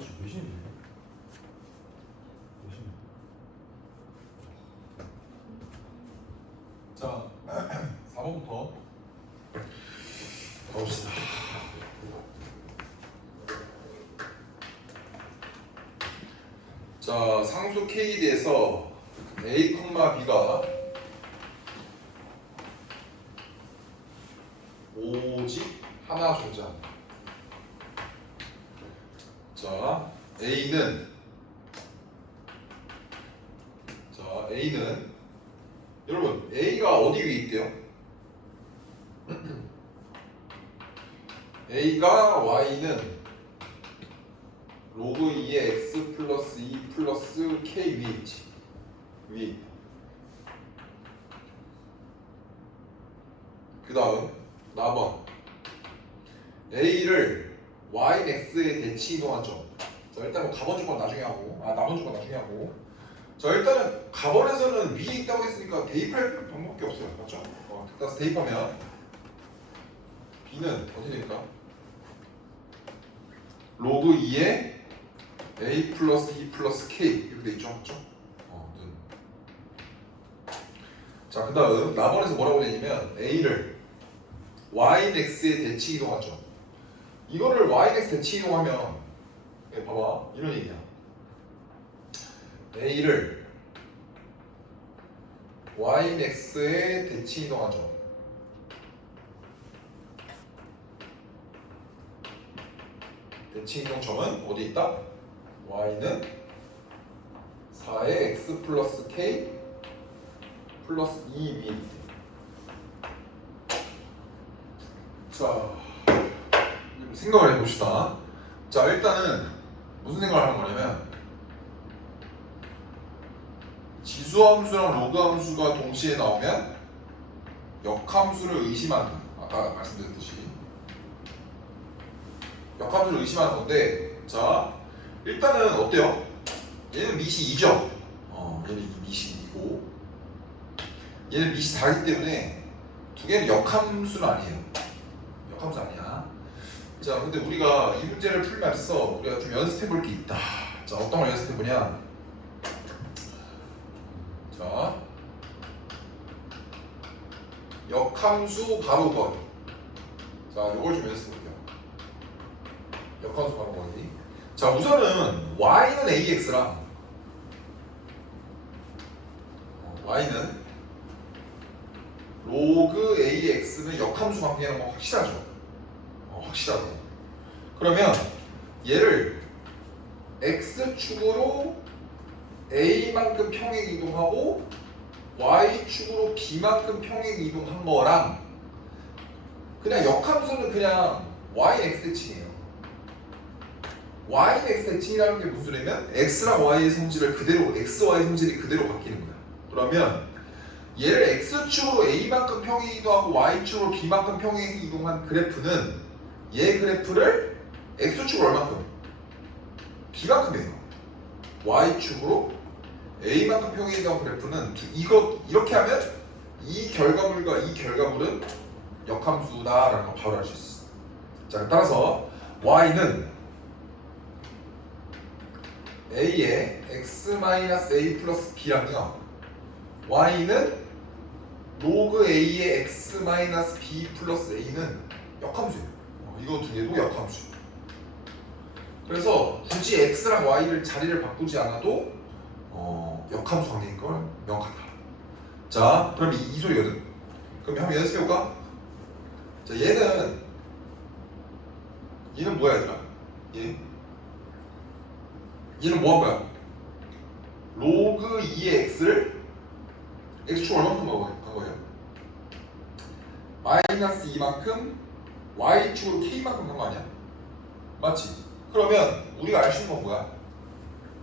지금 몇 시인데? 몇 시인데? 자, 4번부터 가봅시다. 자, 상수 K에 대해서 A, B가 오직 하나 존재한다. 자, A는 여러분 A가 어디 위에 있대요? A가 Y는 로그 2의 X 플러스 2 플러스 K 위에 있지. 위에 있다. 그 다음 4번 A를 Y는 X에 대치 이동한 점. 자, 일단 뭐 가번 주건 나중에 하고 나번 주건 나중에 하고. 자, 일단은 가번에서는 위에 있다고 했으니까 대입할 방법밖에 없어요. 맞죠? 따라서 대입하면 B는 어디 될까? 로그 2의 A 플러스 2 플러스 K 이렇게 돼 있죠? 맞죠? 자, 그 다음 나번에서 뭐라고 되냐면 A를 Y는 X에 대치 이동한 점. 이거를 Y는 X 대치 이동하면 봐봐 이런 얘기야. A를 Y는 X에 대치 이동한 점. 대치 이동점은 어디 있다? Y는 4의 X 플러스 K 플러스 2 위에 있다. 자, 생각을 해봅시다. 자, 일단은 무슨 생각을 하는 거냐면 지수함수랑 로그함수가 동시에 나오면 역함수를 의심하는, 아까 말씀드렸듯이 역함수를 의심하는 건데, 자, 일단은 어때요? 얘는 밑이 2죠? 얘는 밑이 2고 얘는 밑이 4이기 때문에 두 개는 역함수는 아니에요. 역함수 아니야. 자, 근데 우리가 이 문제를 풀면서 우리가 좀 연습해 볼 게 있다. 자, 어떤 걸 연습해 보냐? 자, 역함수 바로 구하기. 자, 요걸 좀 연습해 볼게요. 역함수 바로 구하기. 자, 우선은 y는 ax랑 y는 로그 ax는 역함수 관계라는 거 확실하죠? 확실하죠. 그러면 얘를 x축으로 a만큼 평행 이동하고 y축으로 b만큼 평행 이동한 거랑 그냥 역함수는 그냥 y는 x 대칭이에요. y는 x 대칭이라는 게 무슨 소리냐면 x랑 y의 성질을 그대로 x, y 성질이 그대로 바뀌는 거야. 그러면 얘를 x축으로 a만큼 평행 이동하고 y축으로 b만큼 평행 이동한 그래프는 얘 그래프를 x축으로 얼마큼? b만큼 해요. y축으로 a만큼 평행 이동한 그래프는 이거 이렇게 하면 이 결과물과 이 결과물은 역함수다라는 걸 바로 알 수 있어. 자, 따라서 y는 a의 x-a 플러스 b랑요, y는 로그 a의 x-b 플러스 a는 역함수예요. 이거 두 개도 역함수. 그래서 굳이 x랑 y를 자리를 바꾸지 않아도 역함수 관계인 걸 명확하다. 자, 그럼 이 소리거든. 그럼 한번 연습해 볼까? 자, 얘는 뭐야 얘들아? 얘는 뭐 한 거야? 로그 2의 x를 x축 얼마큼 간 거예요? 마이너스 2만큼 y축으로 k만큼 간 거 아니야? 맞지? 그러면 우리가 알 수 있는 건 뭐야?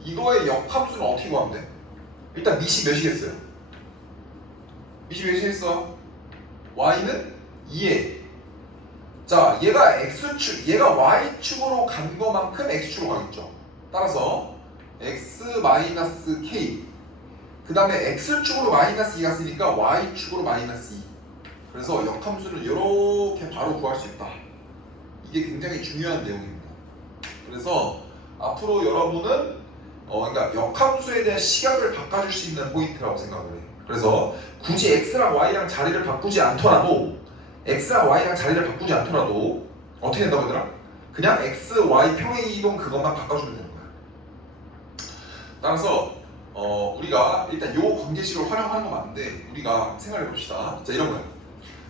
이거의 역함수는 어떻게 구하면 돼? 일단 밑이 몇이겠어요? 밑이 몇이겠어? y는 2에, 자, 얘가 얘가 y축으로 간 거만큼 x축으로 가겠죠. 따라서 x-k, 그 다음에 x축으로 마이너스 2 갔으니까 y축으로 마이너스 2. 그래서 역함수는 이렇게 바로 구할 수 있다. 이게 굉장히 중요한 내용입니다. 그래서 앞으로 여러분은 그러니까 역함수에 대한 시각을 바꿔줄 수 있는 포인트라고 생각을 해요. 그래서 굳이 x랑 y랑 자리를 바꾸지 않더라도 어떻게 된다고 하더라? 그냥 x, y 평행 이동 그것만 바꿔주면 되는 거야. 따라서 우리가 일단 요 관계식을 활용하는 건 맞는데 우리가 생각해 봅시다. 자, 이런 거예요.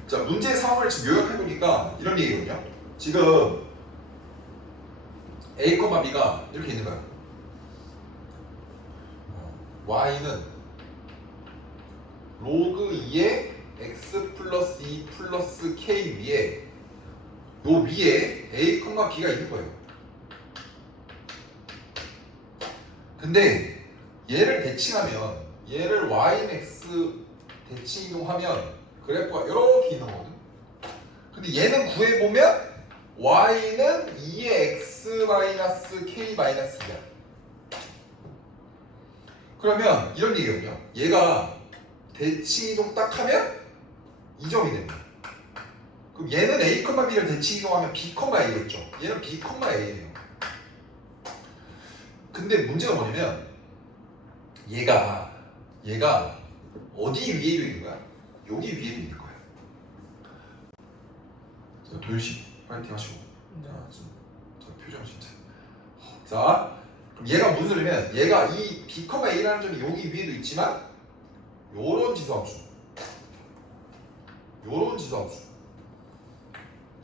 자, 문제 상황을 지금 요약해 보니까 이런 얘기거든요. 지금 a, b가 이렇게 있는 거예요. y는 로그 2의 x 플러스 2 플러스 k 위에 요 위에 a, b가 있는 거예요. 근데 얘를 대칭하면 얘를 yx 대칭 이동하면 그래프가 이렇게 있는 거거든. 근데 얘는 구해보면 y는 2의 x 마이너스 k 마이너스 2야. 그러면 이런 얘기거든요. 얘가 대칭 이동 딱 하면 이 점이 됩니다. 그럼 얘는 a, b를 대칭 이동하면 b, a겠죠. 얘는 b, a예요. 근데 문제가 뭐냐면 얘가 어디 위에도 있는 거야? 여기 위에도 있는 거야. 자, 도윤씨 파이팅 하시고. 자, 표정 진짜. 자, 그럼 얘가 무슨 소리냐면 얘가 이 b, a라는 점이 여기 위에도 있지만 요런 지수함수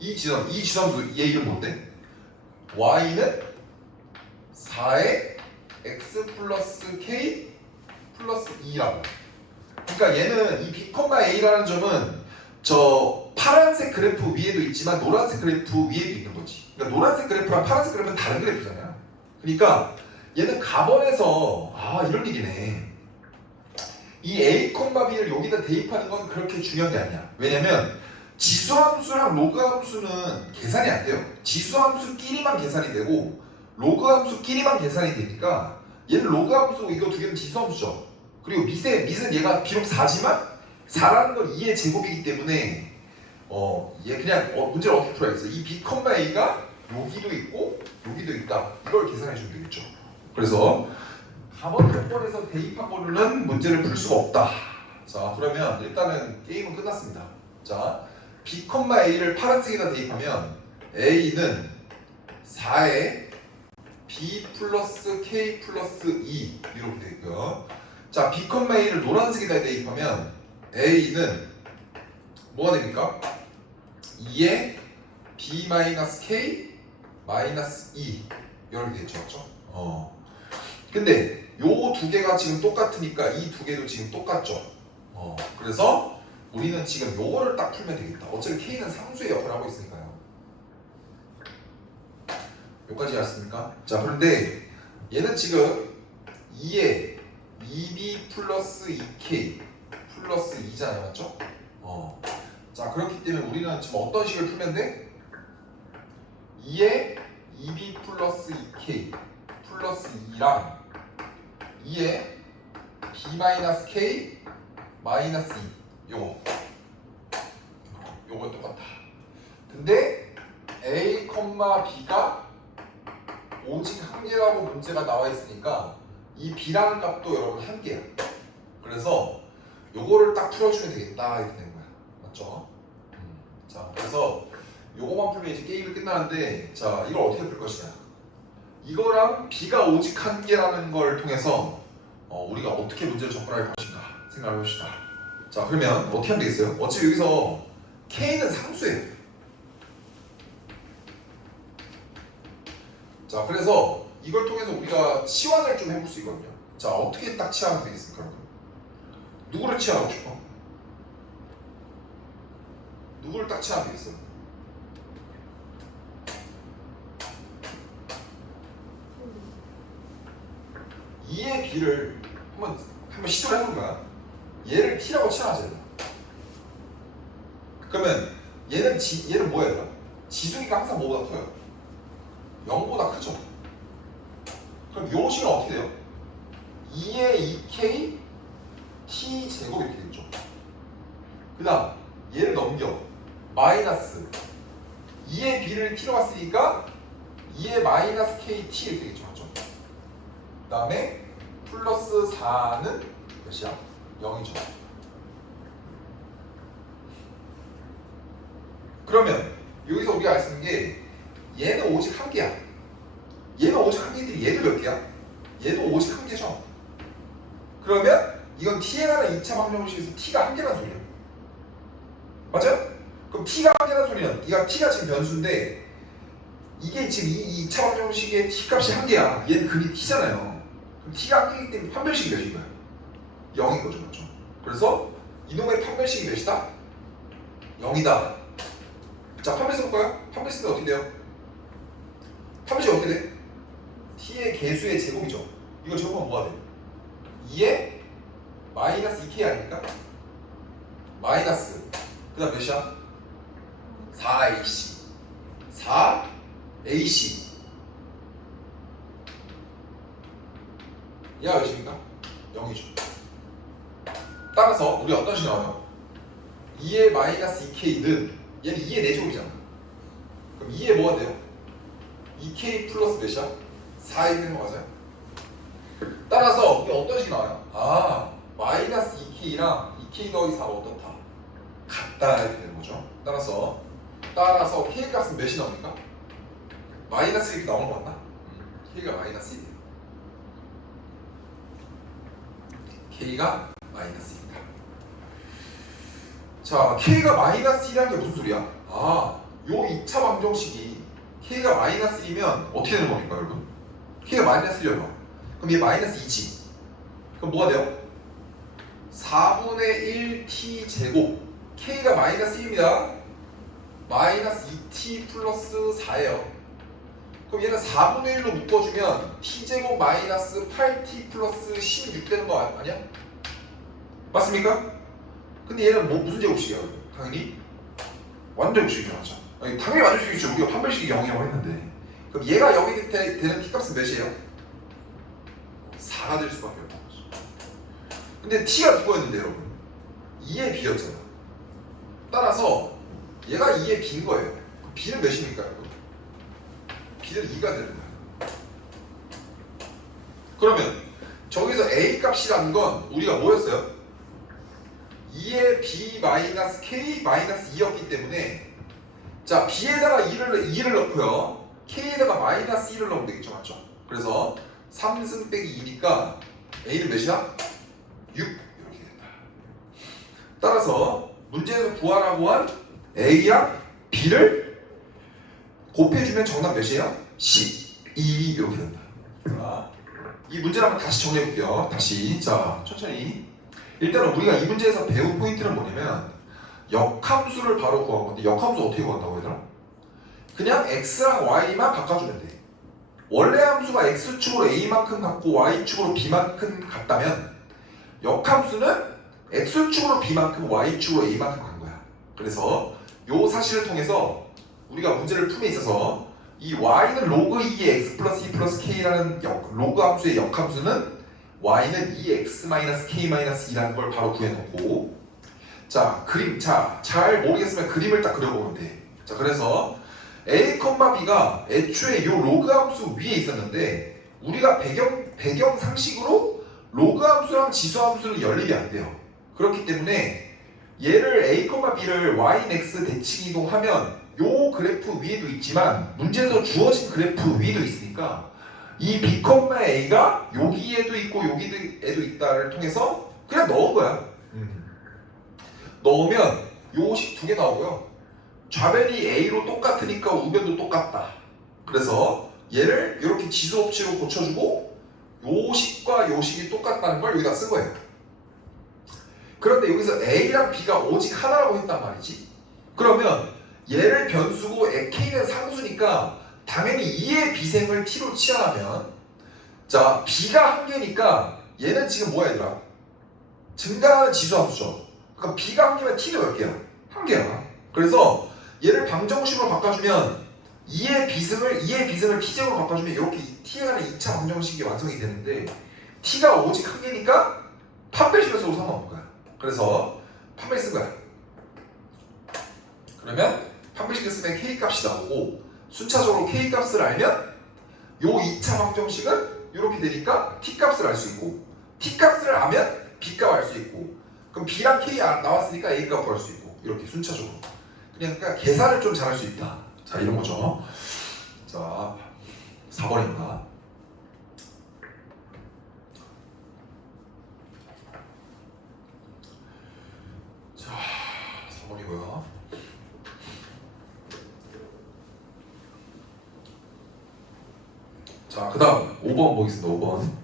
이 지수함수 얘 이름 뭔데? y는 4의 x 플러스 k 플러스 2라고. 그러니까 얘는 이 b, a라는 점은 저 파란색 그래프 위에도 있지만 노란색 그래프 위에도 있는 거지. 그러니까 노란색 그래프랑 파란색 그래프는 다른 그래프잖아요. 그러니까 얘는 가번에서 이런 얘기네. 이 a, b를 여기다 대입하는 건 그렇게 중요한 게 아니야. 왜냐면 지수함수랑 로그함수는 계산이 안 돼요. 지수함수끼리만 계산이 되고 로그함수끼리만 계산이 되니까 얘는 로그함수 이거 두 개는 지수함수죠. 그리고 밑은 얘가 비록 4지만 4라는 건 2의 제곱이기 때문에 얘 그냥 문제를 어떻게 풀어야겠어. 이 b, a가 여기도 있고 여기도 있다. 이걸 계산해 주면 되겠죠. 그래서 가번 조건에서 대입한 거로는 문제를 풀 수가 없다. 자, 그러면 일단은 게임은 끝났습니다. 자, b, a를 파란색에다 대입하면 a는 4의 b 플러스 k 플러스 2 이렇게 되고요. 자, b, a를 노란색에다 대입하면 a는 뭐가 됩니까? 2의 b 마이너스 k 마이너스 2 이렇게 되죠. 그렇죠? 근데 요 두 개가 지금 똑같으니까 이 두 개도 지금 똑같죠. 그래서 우리는 지금 요거를 딱 풀면 되겠다. 어차피 K는 상수의 역할을 하고 있으니까요. 여기까지 알았습니까? 자, 그런데 얘는 지금 2에 2B 플러스 2K 플러스 2잖아요. 맞죠? 자, 그렇기 때문에 우리는 지금 어떤 식을 풀면 돼? 2에 2B 플러스 2K 플러스 2랑 2에 b 마이너스 k 마이너스 2 요거 똑같다. 근데 a, b가 오직 한 개라고 문제가 나와 있으니까 이 b라는 값도 여러분 한 개야. 그래서 요거를 딱 풀어주면 되겠다 이렇게 되는 거야. 맞죠? 자, 그래서 요거만 풀면 이제 게임이 끝나는데, 자, 이걸 어떻게 풀 것이냐? 이거랑 b가 오직 한 개라는 걸 통해서 우리가 어떻게 문제를 접근할 것인가 생각해 봅시다. 자, 그러면 어떻게 하면 되겠어요? 어차피 여기서 k는 상수예요. 자, 그래서 이걸 통해서 우리가 치환을 좀 해볼 수 있거든요. 자, 어떻게 딱 치환하면 되겠습니까? 누구를 치환하고 싶어? 누구를 딱 치환하면 되겠어요? 이의 b를 한번 시도를 해보는 거야. 얘를 t라고 치환하자. 그러면 얘는 뭐야 얘들아? 지수니까 항상 뭐보다 커요? 0보다 크죠? 그럼 요 식은 어떻게 돼요? 2의 2k t 제곱 이렇게 되죠. 그 다음 얘를 넘겨 마이너스 2의 b를 t로 갔으니까 2의 마이너스 kt 이렇게 되겠죠. 맞죠? 그 다음에 플러스 4는 몇이야? 0이죠. 그러면 여기서 우리가 알 수 있는 게 얘는 오직 한 개야. 얘는 오직 한 개들이 얘도 몇 개야? 얘도 오직 한 개죠. 그러면 이건 t에 관한 2차 방정식에서 t가 한 개란 소리야. 맞아요? 그럼 t가 한 개란 소리는 이가 t가 지금 변수인데 이게 지금 이 2차 방정식의 t 값이 한 개야. 얘는 근이 t잖아요. 그럼 t가 한 개이기 때문에 판별식이 몇인 거야? 0인 거죠. 맞죠? 그래서 이놈의 판별식이 몇이다? 0이다. 자, 판별 써볼까요? 판별 쓰면 어떻게 돼요? 판별식이 어떻게 돼? t의 개수의 제곱이죠. 이거 제곱하면 뭐가 돼? 2의 마이너스 2k 아닙니까? 마이너스 그 다음 몇이야? 4ac 4ac 얘가 몇입니까? 0이죠. 따라서 우리 어떤 식이 나와요? 2의 마이너스 2k는 얘는 2의 4제곱이잖아. 그럼 2의 뭐가 돼요? 2k 플러스 몇이야? 4이 되는 거 맞아요? 따라서 이게 어떤 식이 나와요? 아, 마이너스 2k랑 2k 더하기 4가 어떻다? 같다 이렇게 되는 거죠. 따라서 k 값은 몇이 나옵니까? 마이너스 이렇게 나오는 거 맞나? k가 마이너스 1이에요. k가 마이너스 1이다. 자, k가 마이너스 1이라는 게 무슨 소리야? 아, 요 2차 방정식이 k가 마이너스 1이면 어떻게 되는 겁니까, 여러분? k가 마이너스 1이요. 그럼 얘 마이너스 2지. 그럼 뭐가 돼요? 4분의 1t 제곱 k가 마이너스 1입니다. 마이너스 2t 플러스 4예요. 그럼 얘는 4분의 1로 묶어주면 t제곱 마이너스 8t 플러스 16 되는 거 아니야? 맞습니까? 근데 얘는 뭐 무슨 제곱식이야? 당연히 완전식이죠. 맞죠? 아니, 당연히 완전식이죠. 우리가 판별식이 0이라고 했는데 그럼 얘가 0이 되는 t값은 몇이에요? 4가 될 수밖에 없는 거죠. 근데 t가 누구였는데 여러분? 2의 b였잖아. 따라서 얘가 2의 b인 거예요. b는 몇입니까 여러분? b는 2가 되는 거야. 그러면 저기서 a 값이라는 건 우리가 뭐였어요? 2의 b 마이너스 k 마이너스 2였기 때문에 자 b에다가 2를 넣고요. k에다가 마이너스 1을 넣으면 되겠죠. 맞죠? 그래서 3승 빼기 2니까 a는 몇이야? 6 이렇게 된다. 따라서 문제에서 구하라고 한 a랑 b를 곱해주면 정답 몇이에요? 12 이렇게 된다. 자, 이 문제를 한번 다시 정리해볼게요. 다시 자 천천히. 일단은 우리가 이 문제에서 배운 포인트는 뭐냐면 역함수를 바로 구한 건데 역함수 어떻게 구한다고 얘들아? 그냥 x랑 y만 바꿔주면 돼. 원래 함수가 x축으로 a만큼 같고 y축으로 b만큼 같다면 역함수는 x축으로 b만큼 y축으로 a만큼 간 거야. 그래서 요 사실을 통해서 우리가 문제를 품에 있어서 이 y는 로그 2의 x 플러스 2 플러스 k라는 로그 함수의 역함수는 y는 2x-k-2라는 걸 바로 구해놓고 자 그림 잘 모르겠으면 그림을 딱 그려보면 돼. 자 그래서 a, b가 애초에 요 로그 함수 위에 있었는데 우리가 배경 상식으로 로그 함수랑 지수 함수는 연립이 안 돼요. 그렇기 때문에 얘를 a, b를 y인 x 대칭 이동하면 요 그래프 위에도 있지만 문제에서 주어진 그래프 위에도 있으니까 이 b, a가 여기에도 있고 여기에도 있다를 통해서 그냥 넣은 거야. 넣으면 요 식 두 개 나오고요. 좌변이 a로 똑같으니까 우변도 똑같다. 그래서 얘를 이렇게 지수 법칙으로 고쳐주고 요 식과 요 식이 똑같다는 걸 여기다 쓴 거예요. 그런데 여기서 a랑 b가 오직 하나라고 했단 말이지. 그러면 얘를 변수고 k는 상수니까 당연히 2의 b생을 t로 치환하면 자 b가 한 개니까 얘는 지금 뭐야 얘들아? 증가하는 지수함수죠. 그러니까 b가 한 개면 t는 몇 개야? 한 개야. 그래서 얘를 방정식으로 바꿔주면 2의 b승을 t제곱으로 바꿔주면 이렇게 t에 관한 2차 방정식이 완성이 되는데 t가 오직 한 개니까 판별식에서 상관없는 거야. 그래서 판별 쓴 거야. 그러면 판별식을 쓰면 k 값이 나오고 순차적으로 k 값을 알면 요 2차 방정식은 이렇게 되니까 t 값을 알 수 있고 t 값을 알면 b 값 알 수 있고 그럼 b랑 k 나왔으니까 a 값 구할 수 있고 이렇게 순차적으로 그러니까 계산을 좀 잘할 수 있다. 자 이런 거죠. 자 4번입니다. 자 4번이고요. 자, 그 다음 5번 보겠습니다. 5번.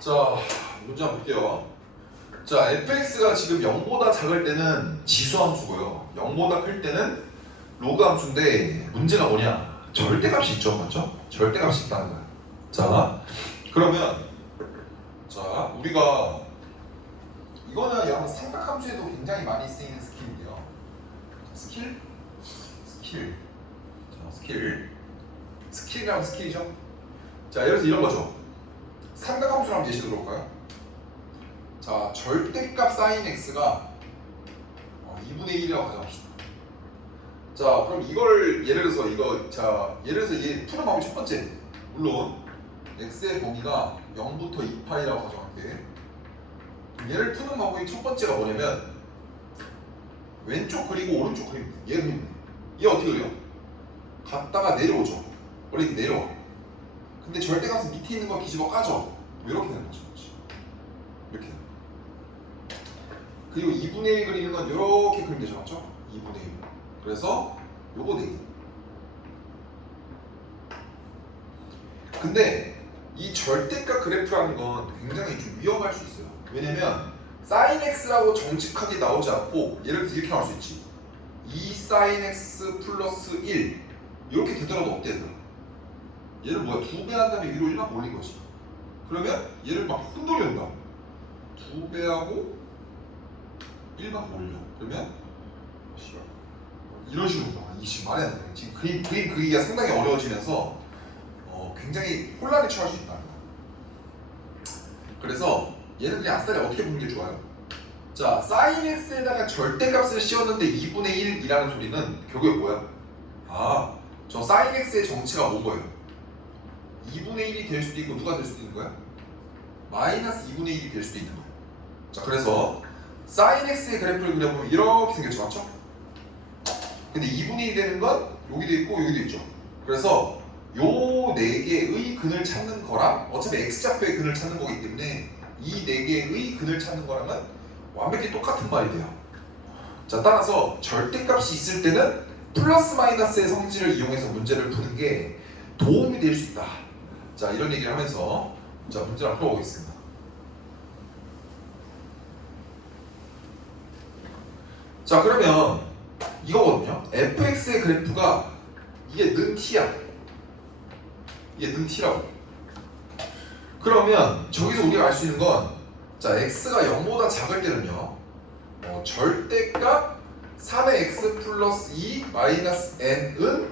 자, 문제 한번 볼게요. 자, fx가 지금 0보다 작을 때는 지수함수고요. 0보다 클 때는 로그 함수인데 문제가 뭐냐? 절대값이 있죠, 맞죠? 절대값이 있다는 거야. 자, 그러면 자, 우리가 이거는 여러분 삼각함수에도 굉장히 많이 쓰이는 스킬인데요. 스킬? 자, 스킬이라면 스킬이죠. 자, 예를 들어서 이런 거죠. 삼각함수를 한번 예시 들어볼까요? 자, 절대값 sin x가 2분의 1이라고 가정합시다. 자, 그럼 이걸 예를 들어서 예를 들어서 얘 푸는 방법이 첫 번째. 물론 x의 범위가 0부터 2파이라고 가정할게. 얘를 푸는 방법이 첫 번째가 뭐냐면 왼쪽 그리고 오른쪽 그리면 돼. 얘 그리면 돼. 얘 어떻게 그려? 갔다가 내려오죠. 원래 이렇게 내려와. 근데 절대값은 밑에 있는 거 뒤집어 까죠. 이렇게 되는 거죠. 이렇게. 그리고 2분의 1 그리는 건 이렇게 그리면 되죠, 맞죠? 2분의 1. 그래서 요거 내기. 근데 이 절대값 그래프라는 건 굉장히 좀 위험할 수 있어요. 왜냐면 sin x라고 정직하게 나오지 않고 예를 들어서 이렇게 나올 수 있지. 2 sin x 플러스 1 이렇게 되더라도 어때 얘들아? 얘를 뭐야? 2배 한 다음에 위로 1만 올린 거지. 그러면 얘를 막 흔들어온다. 2배하고 1만 올려. 그러면 이런 식으로 나와. 이 지금 말이 안 돼. 지금 그림 그리기가 상당히 어려워지면서 굉장히 혼란에 처할 수 있다. 그래서 얘는 그냥 아싸리 어떻게 보는 게 좋아요? 자, sin x에다가 절대값을 씌웠는데 2분의 1이라는 소리는 결국에 뭐야? 아, 저 sin x의 정체가 뭔 거예요? 2분의 1이 될 수도 있고 누가 될 수도 있는 거야? 마이너스 2분의 1이 될 수도 있는 거야. 자, 그래서 sin x의 그래프를 그려보면 이렇게 생겼죠, 맞죠? 근데 2분의 1이 되는 건 여기도 있고 여기도 있죠. 그래서 요 4개의 근을 찾는 거랑 어차피 x좌표의 근을 찾는 거기 때문에 이 4개의 근을 찾는 거랑은 완벽히 똑같은 말이 돼요. 자, 따라서 절대값이 있을 때는 플러스 마이너스의 성질을 이용해서 문제를 푸는 게 도움이 될 수 있다. 자, 이런 얘기를 하면서 자, 문제를 풀어보겠습니다. 자, 그러면 이거거든요. fx의 그래프가 이게 는 t야. 이게 는 t라고. 그러면 저기서 우리가 알 수 있는 건 자, x가 0보다 작을 때는요. 절대값 3의 x 플러스 2 마이너스 n은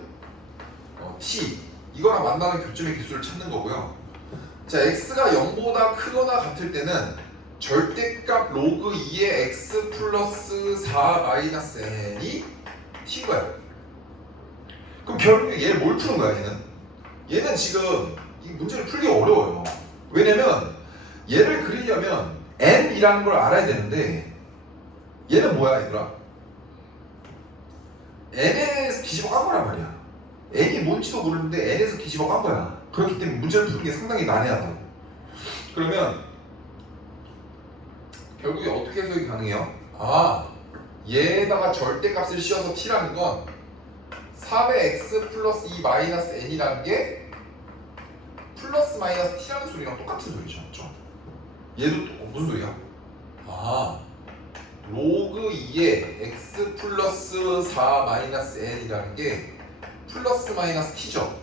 t 이거랑 만나는 교점의 개수를 찾는 거고요. 자, x가 0보다 크거나 같을 때는 절대값 로그 2의 x 플러스 4 마이너스 n이 t거야. 그럼 결국에 얘를 뭘 푸는 거야, 얘는 지금 이 문제를 풀기 어려워요. 왜냐면 얘를 그리려면 n이라는 걸 알아야 되는데 얘는 뭐야, 얘들아? n에서 뒤집어 깐 거란 말이야. n이 뭔지도 모르는데 n에서 뒤집어 깐 거야. 그렇기 때문에 문제를 푸는 게 상당히 난해하다고. 그러면 결국에 어떻게 해석이 가능해요? 아, 얘에다가 절대값을 씌워서 t라는 건 3의 x 플러스 2 마이너스 n이라는 게 플러스 마이너스 t라는 소리랑 똑같은 소리죠. 맞죠? 얘도 또 무슨 소리야? 아, 로그 2의 x 플러스 4 마이너스 n이라는 게 플러스 마이너스 t죠.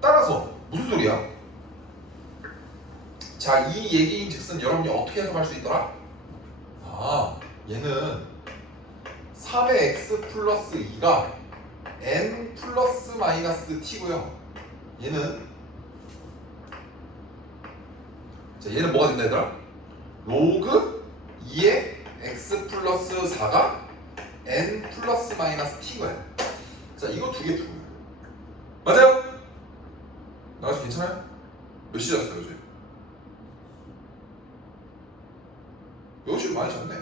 따라서 무슨 소리야? 자, 이 얘기인 즉슨 여러분이 어떻게 해석할 수 있더라? 아, 얘는 3의 x 플러스 2가 n 플러스 마이너스 t고요. 얘는 자, 얘는 뭐가 된다 얘들아? 로그 2의 x 플러스 4가 n 플러스 마이너스 t인 거야. 자, 이거 두 개 푸고요. 맞아요? 나가서 괜찮아요? 몇 시 잤어요 요즘? 요즘 많이 잤네.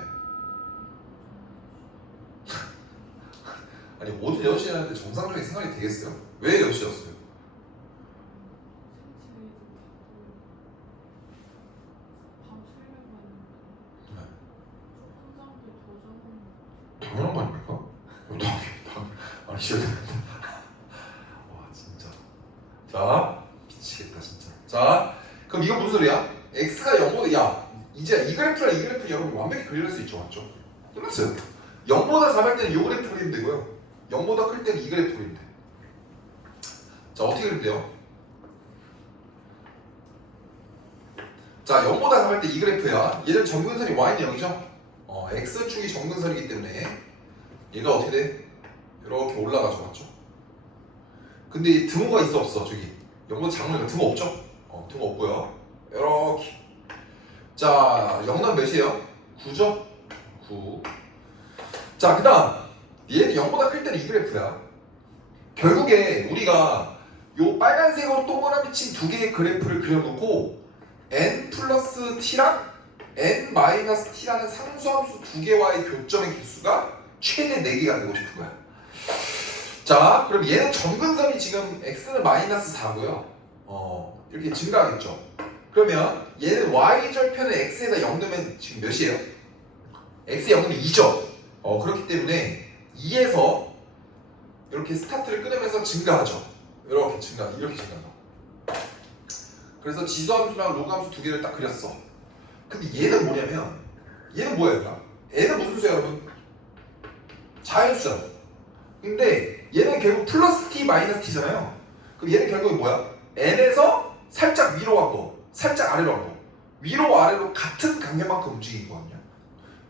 아니 모든 6시 자는데 정상적인 생활이 되겠어요? 왜 6시 잤어요? 당연한 거 아닙니까? 아니 싫어. 와 진짜. 자 미치겠다 진짜. 자 그럼 이거 무슨 소리야? x가 0보다 야 이제 이 그래프랑 이 그래프 여러분 완벽히 그릴 수 있죠, 맞죠? 끝났어요. 0보다 작을 때는 이 그래프 그리면 되고요. 0보다 클 때는 이 그래프 그리면 돼. 자 어떻게 그리면 돼요? 자 0보다 작을 때 이 그래프야. 얘는 점근선이 y는 0이죠? x축이 점근선이기 때문에 얘가 어떻게 돼? 이렇게 올라가죠, 맞죠? 근데 등호가 있어 없어? 저기 0보다 작으니까 등호 없죠? 등호 없고요. 이렇게 자 0은 몇이에요? 9죠? 9. 자 그 다음 얘는 0보다 클 때는 이 그래프야. 결국에 우리가 요 빨간색으로 동그라미 친 두 개의 그래프를 그려놓고 n 플러스 t랑 n 마이너스 t라는 상수함수 두 개와의 교점의 개수가 최대 4개가 되고 싶은 거야. 자 그럼 얘는 점근선이 지금 x는 마이너스 4고요. 이렇게 증가하겠죠. 그러면 얘는 y절편을 x에다 0 넣으면 지금 몇이에요? x에 0 넣으면 2죠. 그렇기 때문에 2에서 이렇게 스타트를 끊으면서 증가하죠. 이렇게 증가한다. 그래서 지수함수랑 로그함수 두 개를 딱 그렸어. 근데 얘는 뭐냐면 얘는 뭐야 얘들아? 얘는 무슨 수야 여러분? 자연수잖아. 근데 얘는 결국 플러스 t 마이너스 t잖아요. 그럼 얘는 결국에 뭐야? n에서 살짝 위로 가고 살짝 아래로 가고 위로 아래로 같은 간격만큼 움직인 거거든요.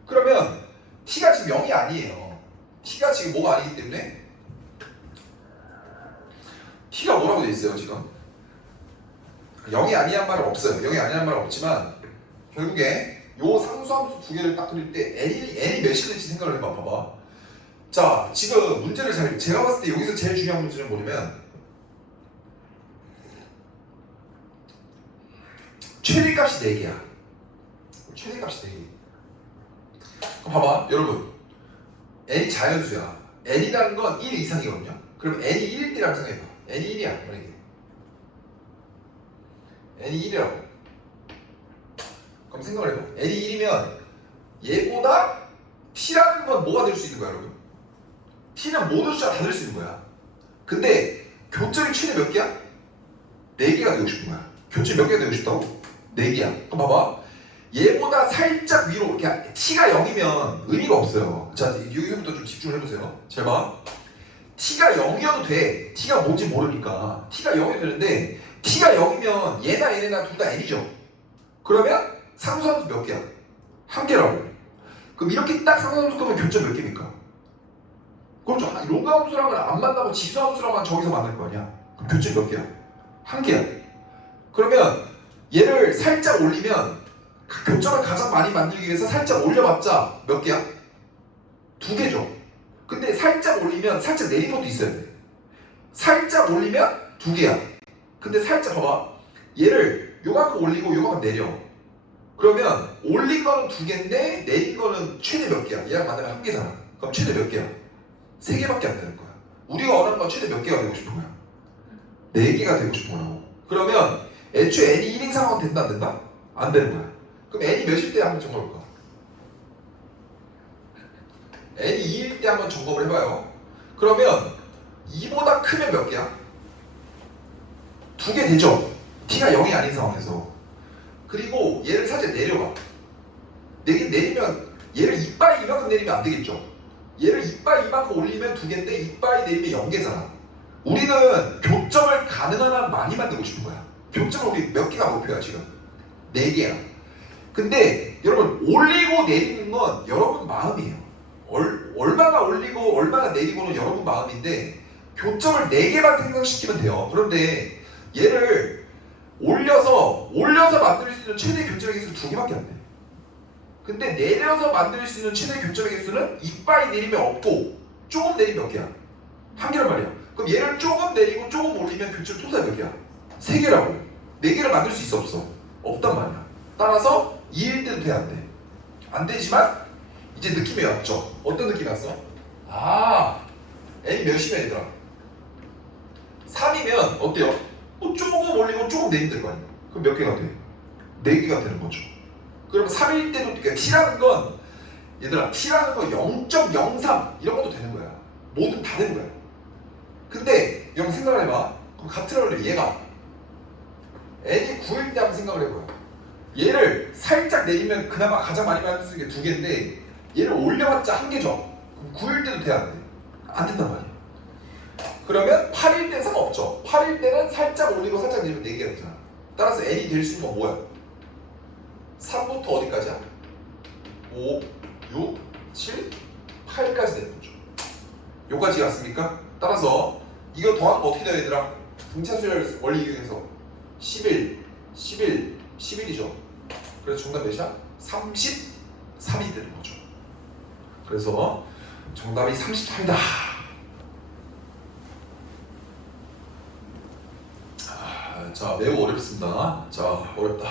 그러면 t가 지금 0이 아니에요. t가 지금 뭐가 아니기 때문에 t가 뭐라고 돼 있어요 지금? 0이 아니란 말은 없어요. 0이 아니란 말은 없지만 결국에 요 상수함수 두 개를 딱 그릴 때 n이 몇이 될지 생각을 해봐. 봐봐. 자 지금 문제를 제가 봤을 때 여기서 제일 중요한 문제는 뭐냐면 최대값이 4개야. 최대값이 4개. 그럼 봐봐 여러분 n이 자연수야. n이라는 건 1 이상이거든요. 그럼 n이 1일 때라고 생각해봐. n이 1이야 만약에 n이 1이라고. 그럼 생각을 해봐. n이 1이면 얘보다 t라는 건 뭐가 될 수 있는 거야 여러분? t는 모든 숫자가 다 될 수 있는 거야. 근데 교점이 최대 몇 개야? 4개가 되고 싶은 거야. 교점이 몇 개가 되고 싶다고? 4개야. 그럼 봐봐. 얘보다 살짝 위로 이렇게 t가 0이면 의미가 없어요. 자 여기서부터 좀 집중을 해보세요. 잘 봐. t가 0이어도 돼. t가 뭔지 모르니까 t가 0이 되는데 t가 0이면 얘나 얘네나 둘 다 n이죠. 그러면 상수함수 몇 개야? 1개라고. 그럼 이렇게 딱 상수함수 끄면 교점 몇 개입니까? 그렇죠. 로그함수랑은 안 만나고 지수함수랑만 저기서 만날 거 아니야. 그럼 교점 몇 개야? 1개야. 그러면 얘를 살짝 올리면 교점을 가장 많이 만들기 위해서 살짝 올려봤자 몇 개야? 2개죠. 근데 살짝 올리면 살짝 내린 것도 있어야 돼. 살짝 올리면 2개야. 근데 살짝 봐봐. 얘를 요만큼 올리고 요만큼 내려. 그러면 올린 거는 2개인데 내린 거는 최대 몇 개야? 얘랑 만나면 1개잖아. 그럼 최대 몇 개야? 3개밖에 안 되는 거야. 우리가 원하는 건 최대 몇 개가 되고 싶은 거야? 4개가 되고 싶은 거라고. 그러면 애초에 n이 1인 상황은 된다 안 된다? 안 되는 거야. 그럼 n이 몇일 때 한번 점검해볼까? n이 2일 때 한번 점검을 해봐요. 그러면 2보다 크면 몇 개야? 2개 되죠? t가 0이 아닌 상황에서. 그리고 얘를 살짝 내려봐. 내리면 얘를 이빠이 이만큼 내리면 안 되겠죠? 얘를 이빠이 이만큼 올리면 2개인데 이빠이 내리면 0개잖아. 우리는 교점을 가능한 한 많이 만들고 싶은 거야. 교점을 우리 몇 개가 목표야 지금? 4개야. 근데 여러분 올리고 내리는 건 여러분 마음이에요. 얼마나 올리고 얼마나 내리고는 여러분 마음인데 교점을 4개만 생성시키면 돼요. 그런데 얘를 올려서 만들 수 있는 최대 교점의 개수는 2개밖에 안 돼. 근데 내려서 만들 수 있는 최대 교점의 개수는 이빠이 내리면 없고 조금 내리면 몇 개야? 1개란 말이야. 그럼 얘를 조금 내리고 조금 올리면 교점 토탈 몇 개야? 3개라고. 4개를 만들 수 있어 없어? 없단 말이야. 따라서 2일 때도 돼 안 돼? 안 되지만 이제 느낌이 왔죠? 어떤 느낌이 왔어? 아 n이 몇이면 얘들아? 3이면 어때요? 조금 올리고 조금 내리면 될 거 아니야? 그럼 몇 개가 돼? 4개가 되는 거죠. 그럼 3일 때도 그러니까 t라는 건 얘들아 t라는 건 0.03 이런 것도 되는 거야. 뭐든 다 되는 거야. 근데 여러분 생각을 해봐. 그럼 같은 원리 얘가 n이 9일 때 한번 생각을 해봐요. 얘를 살짝 내리면 그나마 가장 많이 만들 수 있는 게 2개인데 얘를 올려봤자 1개죠. 그럼 9일 때도 돼 안 돼? 안 된단 말이야. 그러면 8일 때는 상관없죠. 8일 때는 살짝 올리고 살짝 내리면 4개가 되잖아. 따라서 n이 될 수 있는 건 뭐야? 3부터 어디까지야? 5, 6, 7, 8까지 되는 거죠. 여기까지 갔습니까? 따라서 이거 더하면 어떻게 돼요 얘들아? 등차수열 원리 이용해서 11, 11, 11이죠. 그래서 정답 몇이야? 33이 되는 거죠. 그래서 정답이 33이다. 자, 매우 어렵습니다. 자, 어렵다.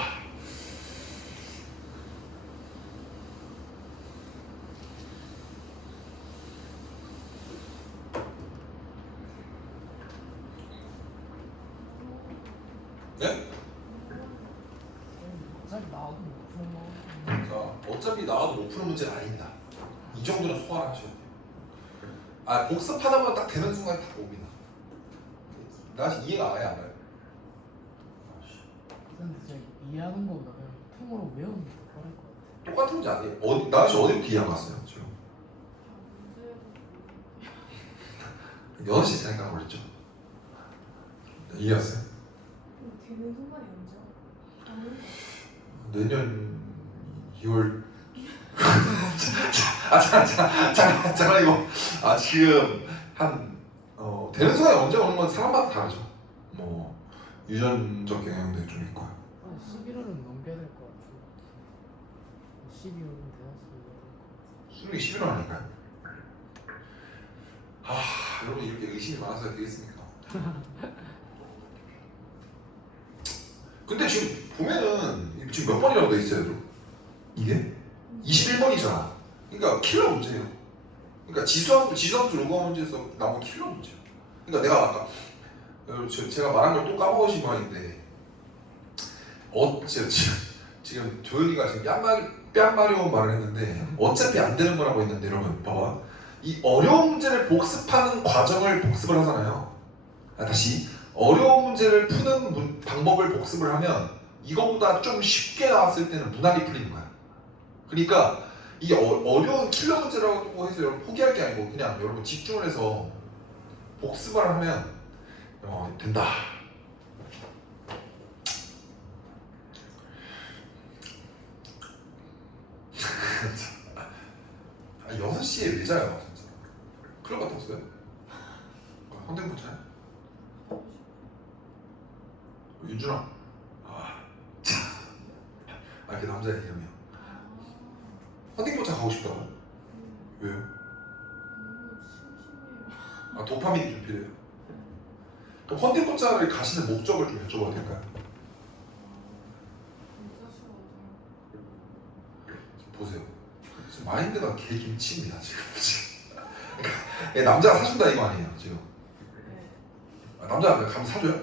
네? 어차피 나와도 못 푸는 거. 자, 어차피 나와도 못 푸는 문제는 아닙니다. 이 정도는 소화를 하셔야 돼요. 아, 복습하다 보면 딱 되는 순간에 딱 옵니다. 나 아직 이해가 아예 안 가요. 근데 진짜 이해하는 거보다 그냥 통으로 외우는 게 더 빠를 것 같아. 똑같은 문제 아니에요? 나 아직 어디부터 이해 안 갔어요, 지금? 6시 생각 걸렸죠? 이해했어요? 되는 순간이 언제야? 내년 2월 잠깐 이거 지금 한 되는 순간이 언제 오는 건 사람마다 다르죠. 뭐 유전적 경향도 좀 있고요. 11월은 넘겨야 될 것 같아. 12월은 대학생이 수능이 11월 아닐까요? 여러분 이렇게 의심이 많아서 되겠습니까? 근데 지금 보면은 지금 몇 번이라고 돼 있어요, 이게? 21번이잖아. 그러니까 킬러 문제예요. 그러니까 지수함수 로그와 문제에서 나온 킬러 문제예요. 그러니까 내가 아까 제가 말한 걸 또 까먹으신 모양인데 지금 조현이가 지금 뺨마려운 말을 했는데 어차피 안 되는 거라고 했는데 여러분 봐봐. 이 어려운 문제를 복습하는 과정을 복습을 하잖아요. 다시 어려운 문제를 푸는 방법을 복습을 하면 이거보다 좀 쉽게 나왔을 때는 무난히 풀리는 거야. 그러니까 이게 어려운 킬러 문제라고 해서 여러분 포기할 게 아니고 그냥 여러분 집중을 해서 복습을 하면 된다. 아, 6시에 왜 자요 진짜? 클럽 갔다 왔어요? 헌팅포차야? 윤준아 그 남자의 이름이야. 헌팅포차 가고 싶다고? 왜요? 심심해요. 도파민이 좀 필요해요? 그럼 헌팅포차를 가시는 목적을 좀 여쭤봐도 될까요? 진짜 싫어하죠. 보세요. 지금 마인드가 개김치입니다 지금. 얘 남자가 사준다 이거 아니에요 지금? 네. 아, 남자가 그냥 가면 사줘요? 네.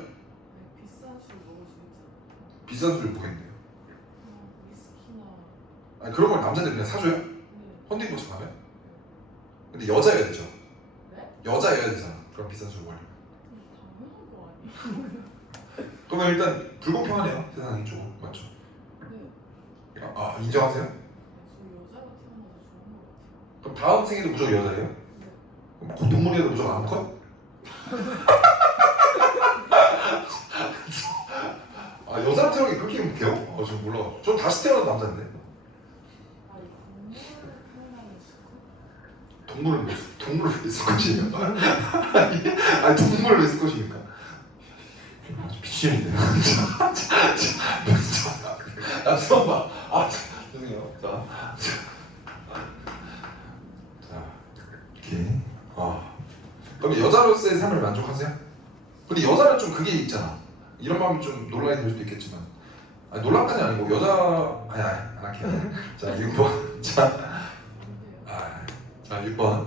비싼 술 먹을 수 있잖아. 비싼 술을 뭐겠는데요? 위스키나. 아니 그런 걸 남자들 그냥 사줘요? 네. 헌팅포츠 가면? 근데 여자여야 되죠? 네? 여자여야 되잖아 그럼 비싼 술 먹으려면. 당연한 거 아니에요? 그러면 일단 불공평하네요 세상이 조금 맞죠? 네. 아 인정하세요? 저 여자가 태어나서 좋은 것 같아요. 그럼 다음 생에도 무조건 여자예요? 네. 그럼 그 동물이라도 무조건 암컷? 아 여자 태어나기 그렇게 못해요? 아 저 몰라 전 다시 태어나도 남자인데 아니 동물 태어나는 수컷? 동물을 왜 수컷이에요? 아니 동물을 왜 수컷입니까? 미친년인데 야 잠깐만 아 죄송해요 자 이렇게 그럼 여자로서의 삶을 만족하세요? 근데 여자는 좀 그게 있잖아 이런 마음이 좀 논란이 될 수도 있겠지만 아니 논란까지 아니고 여자 아니 안 할게요 자 6번 자 6번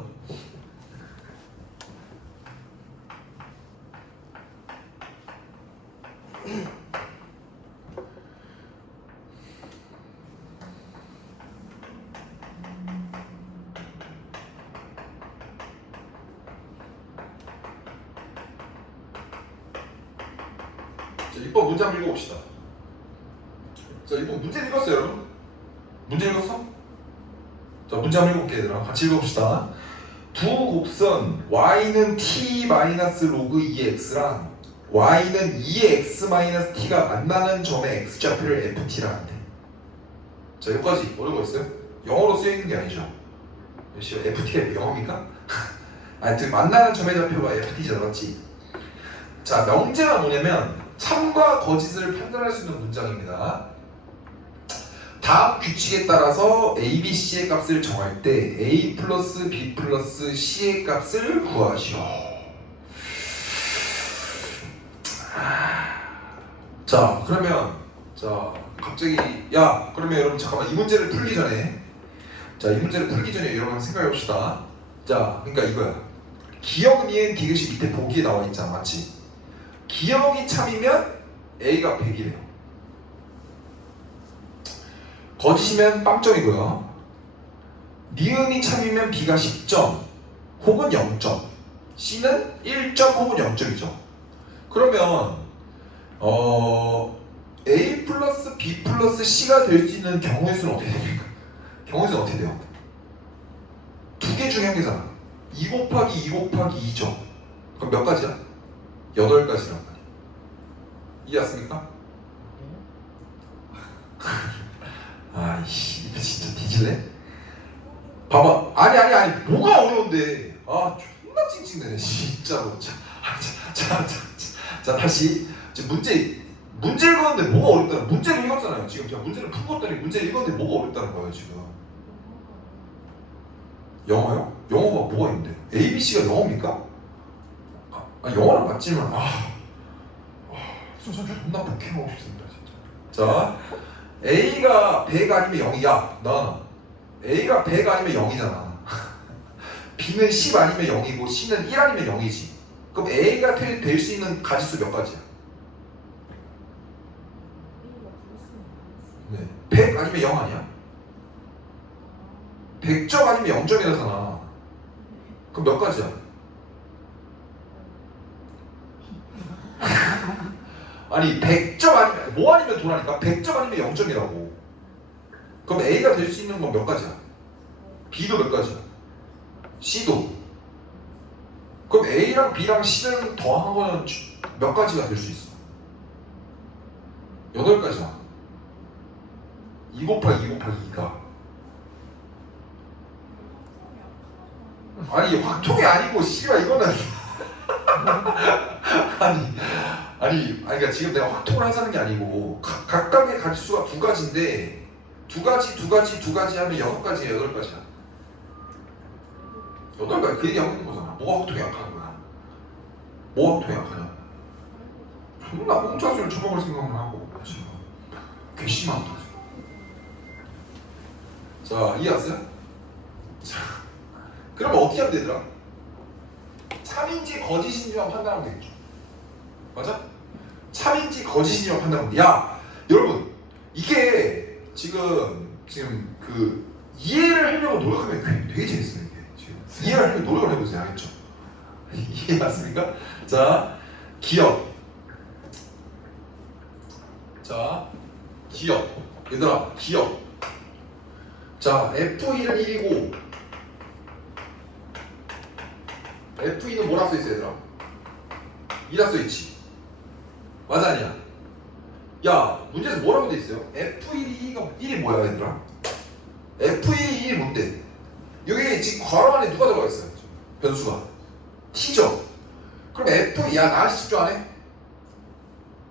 자 6번 문제 한번 읽어봅시다 자 6번 문제 읽었어요 여러분? 문제 읽었어? 자 문제 한번 읽어볼게 얘들아 같이 읽어봅시다 두 곡선 y는 t-log 2x랑 y는 2x-t가 만나는 점의 x좌표를 ft라 한대 자 여기까지 어려운 거 있어요? 영어로 쓰여있는 게 아니죠 ft가 영어입니까? 아니 만나는 점의 좌표가 ft잖아 맞지? 자 명제가 뭐냐면 참과 거짓을 판단할 수 있는 문장입니다 다음 규칙에 따라서 A, B, C의 값을 정할 때 A 플러스 B 플러스 C의 값을 구하시오 자 그러면 자 갑자기 야 그러면 여러분 잠깐만 이 문제를 풀기 전에 자 이 문제를 풀기 전에 여러분 생각해 봅시다 자 그러니까 이거야 기억, 니은, 디귿이 밑에 보기에 나와 있잖아 맞지? 기억이 참이면 A가 100이래요 거짓이면 빵점이고요 니은이 참이면 B가 10점 혹은 0점 C는 1점 혹은 0점이죠 그러면 A 플러스 B 플러스 C가 될 수 있는 경우의 수는 어떻게 됩니까? 경우의 수는 어떻게 돼요? 두 개 중에 한 개잖아 2 곱하기 2 곱하기 2죠 그럼 몇 가지야? 8가지란 말이야 이해했습니까? 아이씨 이거 진짜 뒤질래? 봐봐 아니 뭐가 어려운데 아 존나 찡찡대네 진짜로 자 다시 지금 문제 읽었는데 뭐가 어렵다는 문제를 읽었잖아요 지금 제가 문제를 풀고 왔더니 문제를 읽었는데 뭐가 어렵다는 거예요 지금 영어요? 영어가 뭐가 있는데 A, B, C가 영어입니까? 영어는 맞지만 진짜 존나 폭행하고 싶습니다 진짜 자 A가 100 아니면 0이야 나 A가 100 아니면 0이잖아 B는 10 아니면 0이고 C는 1 아니면 0이지 그럼 A가 될 수 있는 가지수 몇 가지야? 네. 100 아니면 0 아니야? 100점 아니면 0점이라잖아 그럼 몇 가지야? 아니 100점 아니면 뭐 아니면 도라니까 100점 아니면 0점이라고 그럼 A가 될 수 있는 건 몇 가지야? B도 몇 가지야? C도 그럼 A랑 B랑 C를 더한 거는 몇 가지가 될 수 있어? 8가지야 2 곱하기 2 곱하기 2가 아니 확통이 아니고 씨발 이거는 그러니까 지금 내가 확통을 하자는 게 아니고 각각의 가지수가 2가지인데 2가지 하면 6가지야 8가지야 8가지 그 얘기하고 있는 거잖아 뭐가 확통이 약하는 거야 뭐가 확통이 약하냐 존나 꽁짜수를 쳐먹을 생각만 하고 지금 괘씸하다 자 이해하세요? 자 그러면 어떻게 하면 되더라? 참인지 거짓인지만 판단하면 되겠죠. 맞아? 참인지 거짓인지만 판단하면 돼. 야, 여러분 이게 지금 그 이해를 하려고 노력하면 되게 재밌어요. 이게 지금 이해를 하려고 노력을 해보세요. 알겠죠? 이해갔습니까? 자, 기억. 자, 기억. 얘들아, 기억. 자, F1은 1이고 F2는 뭐라 써있어 얘들아? 2라 써있지. 맞아 아니야? 야, 문제에서 뭐라고 돼있어요? F1이 뭐야 얘들아? F1이 1이 뭔데? 여기 지금 괄호 안에 누가 들어가 있어요? 변수가 T죠? 그럼 F, 야 나한테 집중 안 해?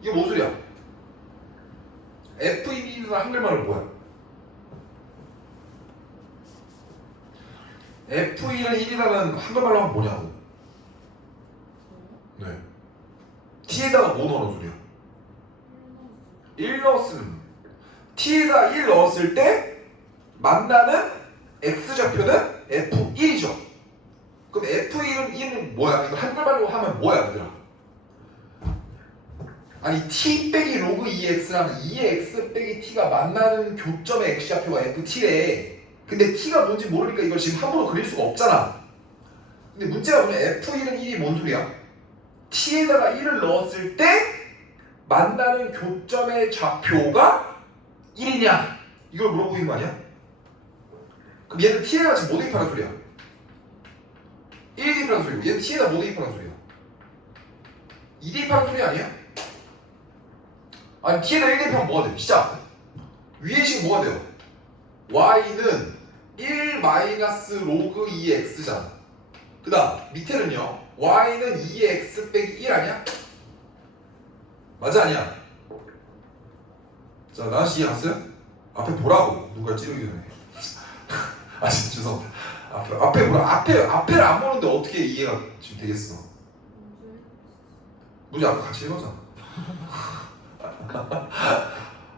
이거 뭔 소리야? F1이라는 한글말은 뭐야? F1은 1이라는 한글말로 하면 뭐냐고? 네. T에다가 뭐 넣는 소리야? 1 넣었으면 T에다 1 넣었을 때 만나는 X좌표는 F1이죠. 그럼 F1은 뭐야? 이거 한글말로 하면 뭐야 얘들아? 아니 T 빼기 로그 2X라는 2X 빼기 T가 만나는 교점의 X좌표가 FT래. 근데 T가 뭔지 모르니까 이걸 지금 함부로 그릴 수가 없잖아. 근데 문제가 뭐냐면 F1은 1이 뭔 소리야? T에다가 1을 넣었을 때 만나는 교점의 좌표가 1이냐? 이걸 물어보고 있는 거 아니야? 그럼 얘는 T에다가 지금 뭐 대입하는 소리야? 1 대입하는 소리고 얘는 T에다 뭐 대입하는 소리야? 2 대입하는 소리 아니야? 아니 T에다 1 대입하면 뭐가 돼? 시작! 위에 식 뭐가 돼요? Y는 1 마이너스 로그 2X잖아. 그 다음 밑에는요 Y는 2X 빼기 1 아니야? 맞아 아니야? 자 나은씨 이해 갔어요? 앞에 보라고 누가 찌르기 전에 아 진짜 죄송합니다. 앞에 보라. 앞에를 안 보는데 어떻게 이해가 지금 되겠어? 문제 아까 같이 읽었잖아.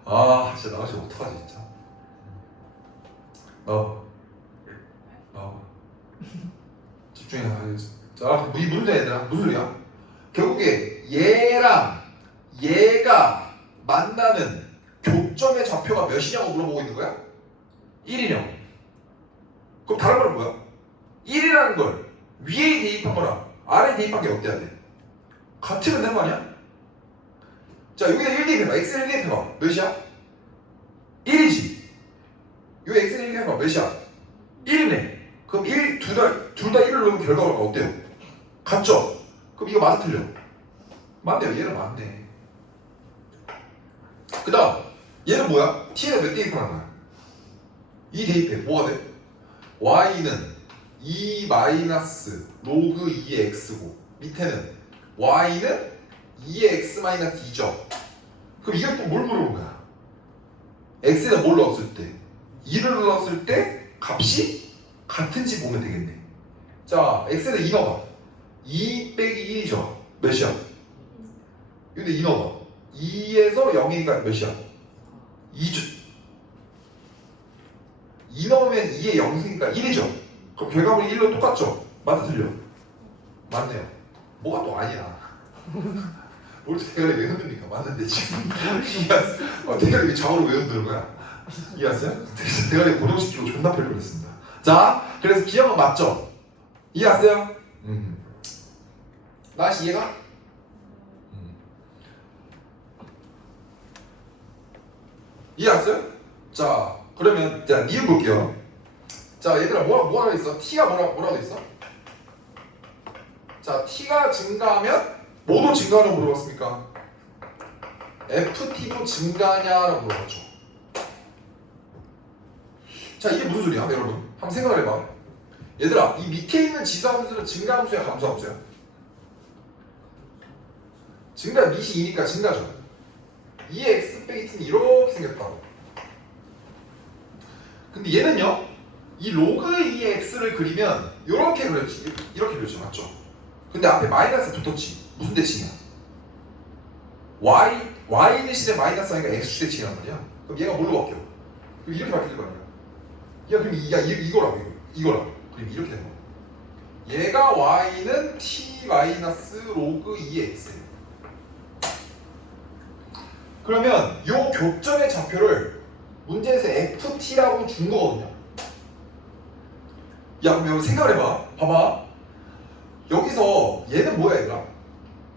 아 진짜 나은씨 어떡하지 진짜. 집중해. 자, 이 무슨 소리야 얘들아? 무슨 소리야? 결국에 얘랑 얘가 만나는 교점의 좌표가 몇이냐고 물어보고 있는 거야? 1이냐고. 그럼 다른 말은 뭐야? 1이라는 걸 위에 대입한 거랑 아래에 대입한 게 어때야 돼? 같으면 되는 거 아니야? 자 여기다 1 대입해봐. x는 1 대입해봐. 몇이야? 1이지. 요 x는 1 대입해봐. 몇이야? 1이네. 그럼 둘 다 1을 넣으면 결과가 어때요? 같죠? 그럼 이거 맞아 틀려? 맞네요. 얘는 맞네. 그 다음 얘는 뭐야? t에다 몇 대입하는 거야? 2 대입해. 뭐가 돼? y는 2 마이너스 로그 2x고 밑에는 y는 2x 마이너스 2죠. 그럼 이게 또 뭘 물어보는 거야? x에다 뭘 넣었을 때? 2를 넣었을 때 값이 같은지 보면 되겠네. 자, x에다 2 넣어봐. 2 빼기 1이죠. 몇이야? 근데 2 넣어봐. 2에서 0이니까 몇이야? 2죠. 2 넣으면 2에 0이니까 1이죠. 그럼 결과물이 1로 똑같죠? 맞아 틀려? 맞네요. 뭐가 또 아니야. 뭘 대가리 왜 흔듭니까? 맞는데 지금 이해했어? 대가리 왜 좌우로 왜 흔드는 거야? 이해했어요? 대가리 고정시키고 존나 펼 뻔했습니다. 자, 그래서 기억은 맞죠? 이해했어요? 나시 이해가? 이해했어요? 자, 그러면 자 니은 볼게요. 자, 얘들아 뭐라고 있어? t가 뭐라고 있어? 자, t가 증가하면 뭐도 증가하냐고 물어봤습니까? ft도 증가하냐라고 물어봤죠. 자, 이게 무슨 소리야, 여러분? 한번 생각을 해봐. 얘들아, 이 밑에 있는 지수함수는 증가함수야, 감소함수야? 증가 밑이 2니까 증가죠. 2x 빼기 t는 이렇게 생겼다고. 근데 얘는요, 이 로그 2x를 그리면 이렇게 그렸지, 이렇게 그렸죠, 맞죠? 근데 앞에 마이너스 붙었지. 무슨 대칭이야? y 대신에 마이너스 하니까 x 대칭이란 말이야. 그럼 얘가 뭘로 바뀌어? 그럼 이렇게 바뀔 거 아니야? 야, 그럼 이거라고 이거라고. 그럼 이렇게 되는 거야. 얘가 y는 t 마이너스 로그 2x. 그러면 요 교점의 좌표를 문제에서 ft라고 준 거거든요. 야, 그럼 여러분 생각을 해봐. 봐봐. 여기서 얘는 뭐야, 얘가?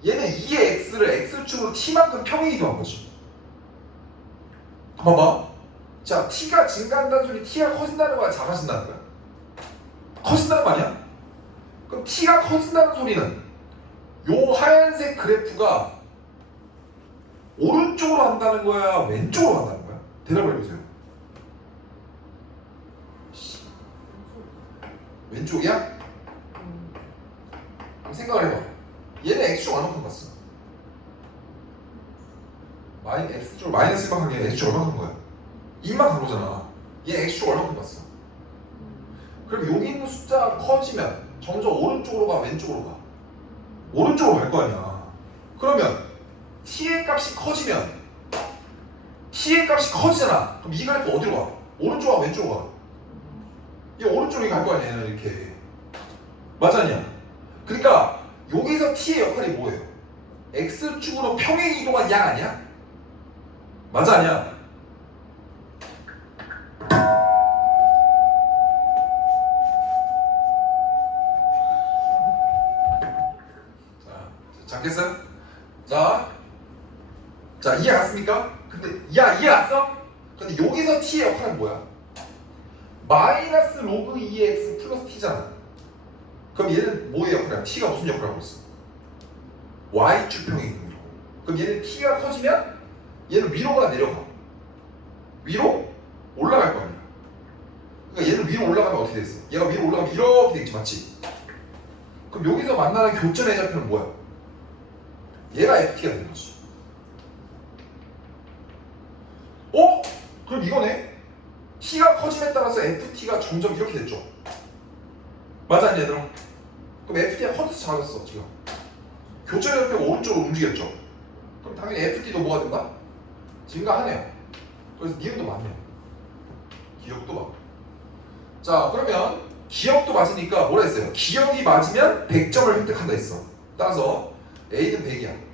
얘는 2의 x를 x축으로 t만큼 평행 이동한 거지. 봐봐. 자, t가 증가한다는 소리, t가 커진다는 거야, 작아진다는 거야? 커진다는 거 아니야? 그럼 t가 커진다는 소리는 요 하얀색 그래프가 오른쪽으로 간다는 거야, 왼쪽으로 간다는 거야? 대답을 해보세요. 왼쪽이야? 그럼 생각을 해봐. 얘는 x축 얼마큼 갔어? x축 마이너스 1만큼 간 게 x축 얼마큼 간 거야? 2만 간 거잖아. 얘 x축 얼마큼 갔어? 그럼 여기 있는 숫자가 커지면 점점 오른쪽으로 가, 왼쪽으로 가? 오른쪽으로 갈 거 아니야. 그러면 t의 값이 커지면 t의 값이 커지잖아. 그럼 이 그래프 어디로 가? 오른쪽으로 가, 왼쪽으로 가? 얘 오른쪽으로 갈 거 아니야, 얘는 이렇게. 맞았냐? 그러니까 여기서 t의 역할이 뭐예요? x축으로 평행 이동한 양 아니야? 맞아, 아니야? 잡겠어요? 자, 이해 갔습니까? 근데 이해 갔어? 근데 여기서 t의 역할은 뭐야? 마이너스 로그 2x 플러스 t잖아. 그럼 얘는 뭐의 역할이야? t가 무슨 역할을 하고 있어? y축 평행 이동이라고. 그럼 얘는 t가 커지면 얘는 위로가 내려가. 위로 올라갈 거 아니야. 그러니까 얘는 위로 올라가면 어떻게 됐어? 얘가 위로 올라가면 이렇게 되겠지, 맞지? 그럼 여기서 만나는 교점의 좌표는 뭐야? 얘가 ft가 되는 거지. 그럼 이거네. t가 커짐에 따라서 ft가 점점 이렇게 됐죠. 맞아, 아니 얘들아? 그럼 ft가 커져서 작아졌어 지금. 교점의 좌표가 오른쪽으로 움직였죠. 그럼 당연히 ft도 뭐가 된다? 증가하네요. 그래서 니은도 맞네요. 기억도 맞고. 자, 그러면 기억도 맞으니까 뭐라 했어요? 기억이 맞으면 100점을 획득한다 했어. 따라서 A는 100이야.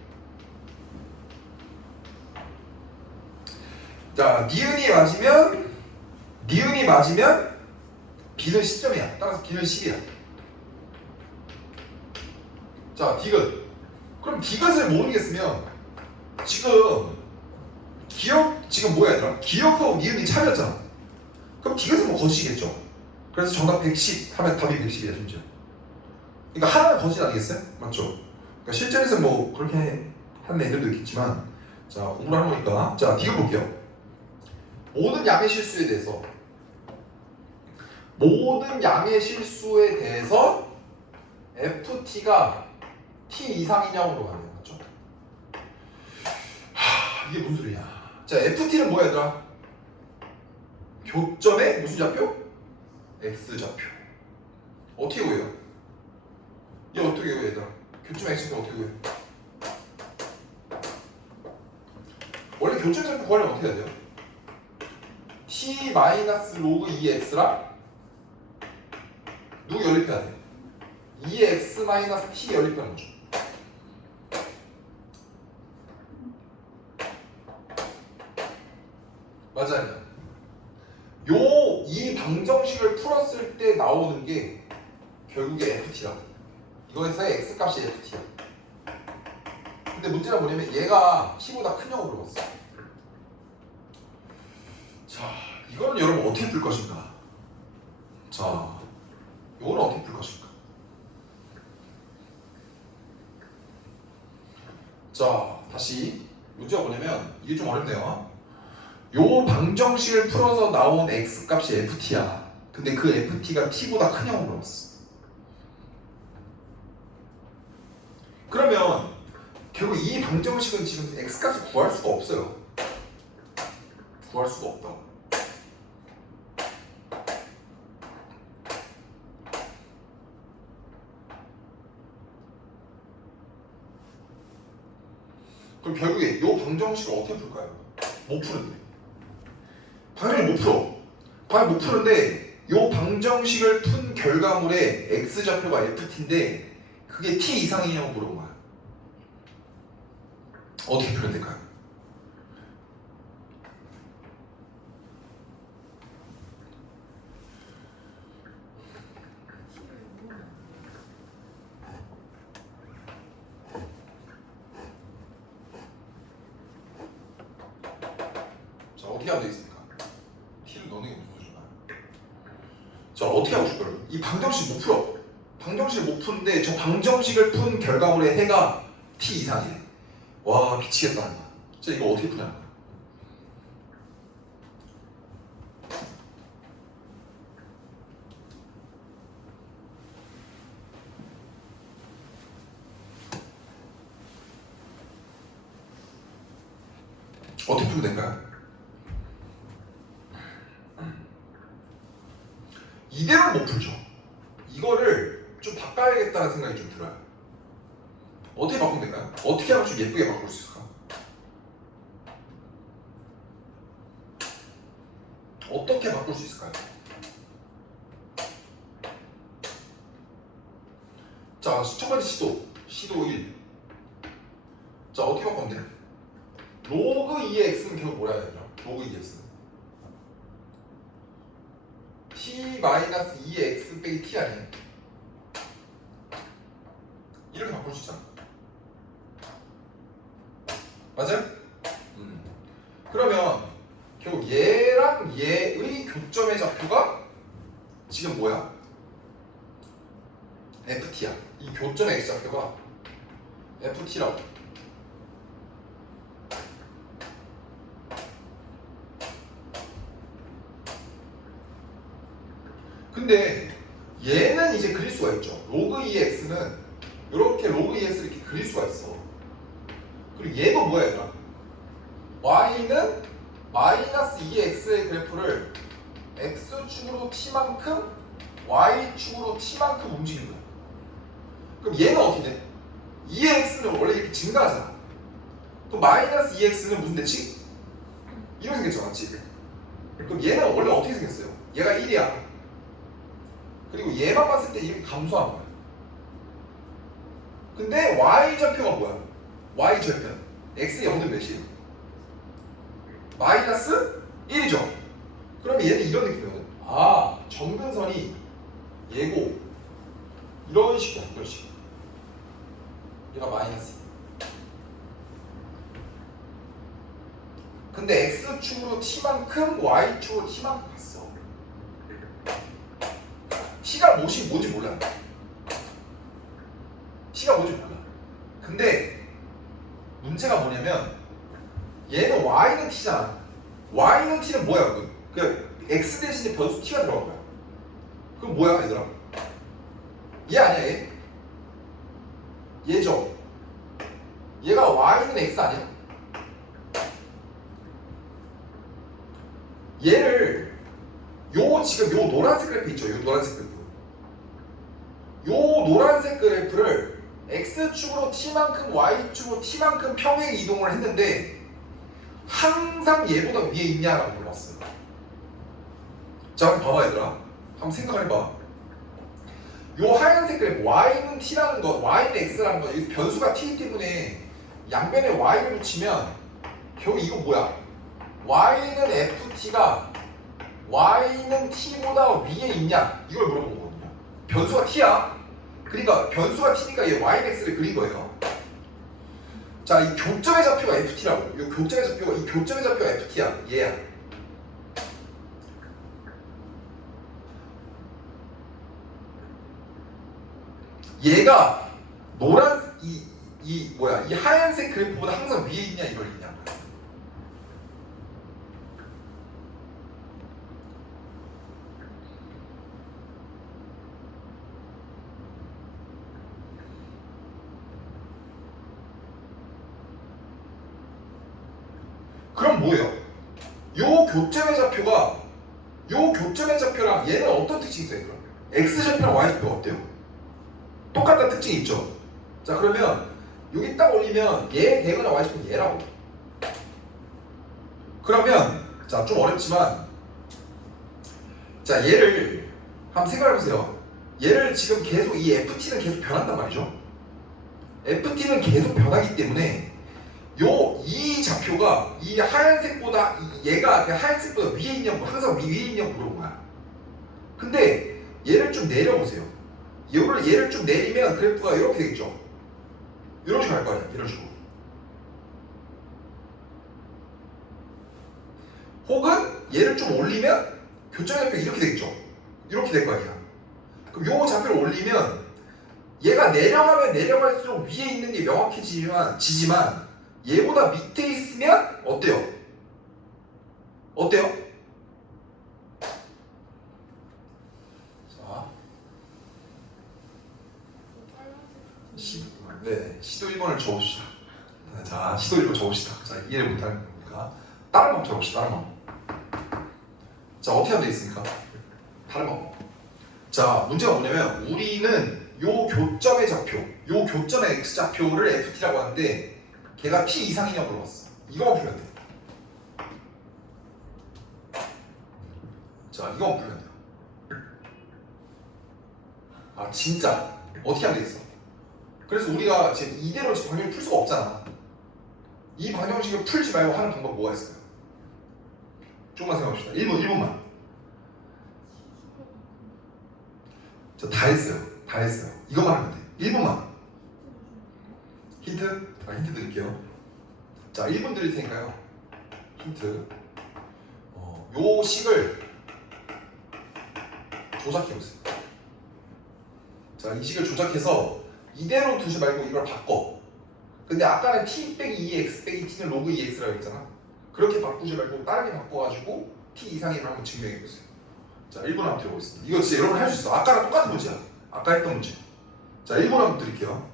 자, 니은이 맞으면 B는 10점이야. 따라서 B는 10이야. 자, 디귿. 그럼 디귿을 모르겠으면 지금 지금 뭐야 얘들아? 기억하고 니은이 차이였잖아. 그럼 디귿은 뭐 거짓이겠죠. 그래서 정답 110 하면 답이 110이야 심지어. 그러니까 하나는 거짓 아니겠어요? 맞죠? 그러니까 실전에서 뭐 그렇게 하는 애들도 있겠지만, 자, 공부를 하는 거니까. 자, 디귿 볼게요. 모든 양의 실수에 대해서 ft가 t 이상이냐고 물어봐요. 맞죠? 이게 무슨 소리냐? 자, ft는 뭐야 얘들아? 교점의 무슨 좌표? x좌표. 어떻게 구해요? 얘 어떻게 구해요 얘들아? 교점 x좌표 어떻게 구해요? 원래 교점 좌표 구하려면 어떻게 해야 돼요? t 마이너스 로그 2x랑 누구 연립해야 돼? 2x 마이너스 t 연립하는 거죠. 맞아요. 이 방정식을 풀었을 때 나오는 게 결국에 ft라. 이거에서의 x값이 ft야. 근데 문제가 뭐냐면 얘가 t보다 큰 형으로 물어봤어. 자, 이거는 여러분 어떻게 풀 것인가? 자, 이거는 어떻게 풀 것인가? 자, 다시 문제가 뭐냐면 이게 좀 어렵네요. 요 방정식을 풀어서 나온 x값이 ft야. 근데 그 ft가 t보다 큰 형으로 물어봤어. 그러면 결국 이 방정식은 지금 x값을 구할 수가 없어요. 구할 수가 없다. 그럼 결국에 이 방정식을 어떻게 풀까요? 못 푸는데. 당연히 못 풀어. 당연히 못 푸는데 요 방정식을 푼 결과물의 x좌표가 ft인데 그게 t 이상이냐고 물어본 거야. 어떻게 표현될까요? 자, 어떻게 하면 되겠습니까? t를 넣는 게 무슨 소리인가요? 자, 어떻게 하고 싶어요? 이 방정식 못 풀어. 방정식을 못 푸는데 저 방정식을 푼 결과물의 해가 t 이상이래. 와, 미치겠다. 자, 이거 어떻게 푸냐? 어떻게 풀면 될까요? 이대로 못 풀죠. 이거를 좀 바꿔야겠다는 생각이 좀 들어요. 어떻게 바꾸면 될까요? 어떻게 하면 좀 예쁘게 바꿀 수 있을까? 어떻게 바꿀 수 있을까요? 자, 첫 번째 시도 1. 자, 어떻게 바꾸면 돼요? 로그 2의 x는 결국 뭐라 해야 되죠? 로그 2의 x는 t-2의 x 빼기 t 아니에요? 이렇게 바꿀 수 있잖아. 맞아요? 그러면 결국 얘랑 얘의 교점의 좌표가 지금 뭐야? ft야. 이 교점의 x좌표가 ft라고. 근데 얘는 이제 그릴 수가 있죠. 로그 2의 x는 이렇게 로그 2x 이렇게 그릴 수가 있어. 그리고 얘도 뭐야 얘들아? y는 마이너스 2x의 그래프를 x축으로 t만큼 y축으로 t만큼 움직이는 거야. 그럼 얘는 어떻게 돼? 2x는 원래 이렇게 증가하잖아. 그럼 마이너스 2x는 무슨 대칭? 이렇게 생겼죠, 맞지? 그럼 얘는 원래 어떻게 생겼어요? 얘가 1이야. 그리고 얘만 봤을 때 이렇게 감소한 거야. 근데 y좌표가 뭐야? y좌표는 x의 0은 몇이에요? 마이너스 1이죠. 그러면 얘는 이런 느낌이거든. 아, 점근선이 얘고 이런 식이야, 이런 식. 얘가 마이너스. 근데 x축으로 t만큼 y축으로 t만큼 갔어. t가 뭔지 몰라. t가 뭔지 몰라. 근데 문제가 뭐냐면 얘는 y는 t잖아. y는 t는 뭐야? 그 x 대신에 변수 t가 들어간 거야. 그럼 뭐야 얘들아? 얘 아니야 얘? 얘죠. 얘가 y는 x 아니야? 얘를 지금 요 노란색 그래프 있죠? 요 노란색 그래프. 요 노란색 그래프를 x축으로 t만큼 y축으로 t만큼 평행 이동을 했는데 항상 얘보다 위에 있냐라고 물어봤어요. 자, 한번 봐봐 얘들아. 한번 생각해봐. 요 하얀색 그래프 y는 t라는 거, y는 x라는 거, 여기 변수가 t이기 때문에 양변에 y를 붙이면 결국 이거 뭐야? y는 ft가 y는 t보다 위에 있냐? 이걸 물어본 거거든요. 변수가 t야. 그러니까 변수가 t니까 얘 y, x를 그린 거예요. 자, 이 교점의 좌표가 ft라고. 이 교점의 좌표가 ft야. 얘야. 얘가 노란 이 하얀색 그래프보다 항상 위에 있냐 이걸 있냐. 그럼 뭐예요? 요 교점의 좌표랑 얘는 어떤 특징이 있어요? 그럼 x좌표랑 y좌표가 어때요? 똑같다는 특징이 있죠. 자, 그러면 여기 딱 올리면 얘 대거나 y좌표는 얘라고. 그러면 자, 좀 어렵지만 자, 얘를 한번 생각해 보세요. 얘를 지금 계속 이 FT는 계속 변한단 말이죠. FT는 계속 변하기 때문에 이 좌표가 이 하얀색보다 얘가 그 하얀색보다 위에 있냐고 항상 위에 있냐고 물어본 거야. 근데 얘를 좀 내려보세요. 얘를 좀 내리면 그래프가 이렇게 되겠죠. 이런 식으로 갈 거 아니야. 이런 식으로. 혹은 얘를 좀 올리면 교점 좌표가 이렇게 되겠죠. 이렇게 될 거 아니야. 그럼 요 좌표를 올리면 얘가 내려가면 내려갈수록 위에 있는 게 명확해지지만 얘보다 밑에 있으면 어때요? 어때요? 자, 시도 1번을 적읍시다. 자, 시도 1번 적읍시다. 자, 이해를 못하는 거니까 다른 방 적읍시다. 다른 방. 자, 어떻게 하면 되겠습니까? 다른 방. 자, 문제가 뭐냐면 우리는 요 교점의 좌표, 요 교점의 x좌표를 ft라고 하는데 걔가 t 이상이냐고 물어봤어. 이거만 풀면 돼. 자, 이거만 풀면 돼요. 아, 진짜 어떻게 하면 되겠어? 그래서 우리가 지금 이대로 지금 방정식을 풀 수가 없잖아. 이 방정식을 풀지 말고 하는 방법 뭐가 있을까요? 조금만 생각해봅시다. 1분만. 저 다 했어요. 다 했어요. 이거만 하면 돼. 1분만. 힌트? 힌트 드릴게요. 자, 1분 드릴 테니까요. 힌트. 요 식을 조작해보세요. 자, 이 식을 조작해서 이대로 두지 말고 이걸 바꿔. 근데 아까는 t 빼기 2x 빼기 t는 로그 2x라고 했잖아. 그렇게 바꾸지 말고 다르게 바꿔가지고 t 이상임을 한번 증명해보세요. 자, 1분 한번 들어보겠습니다. 이거 진짜 여러분 할 수 있어. 아까랑 똑같은 문제야. 아까 했던 문제. 자, 1분 한번 드릴게요.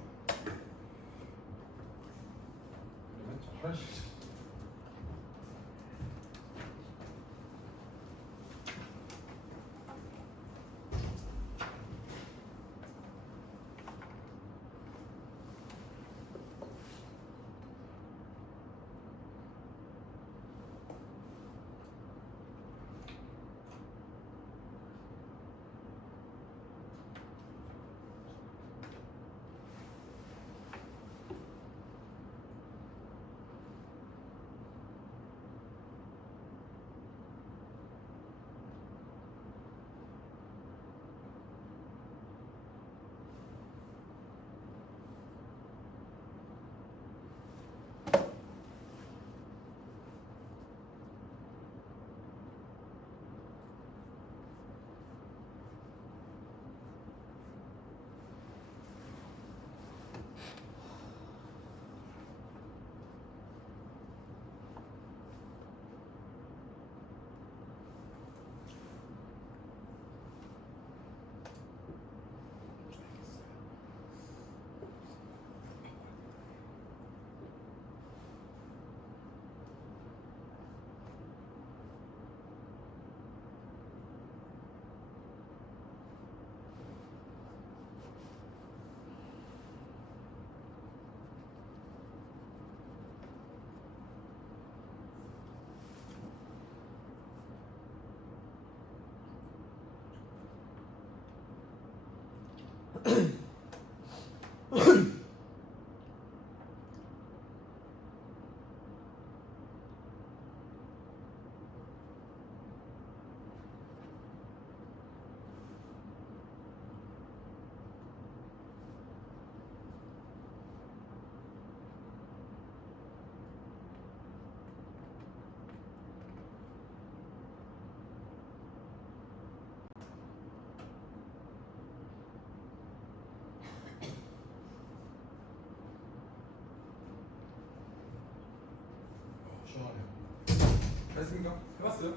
했습니까? 해봤어요?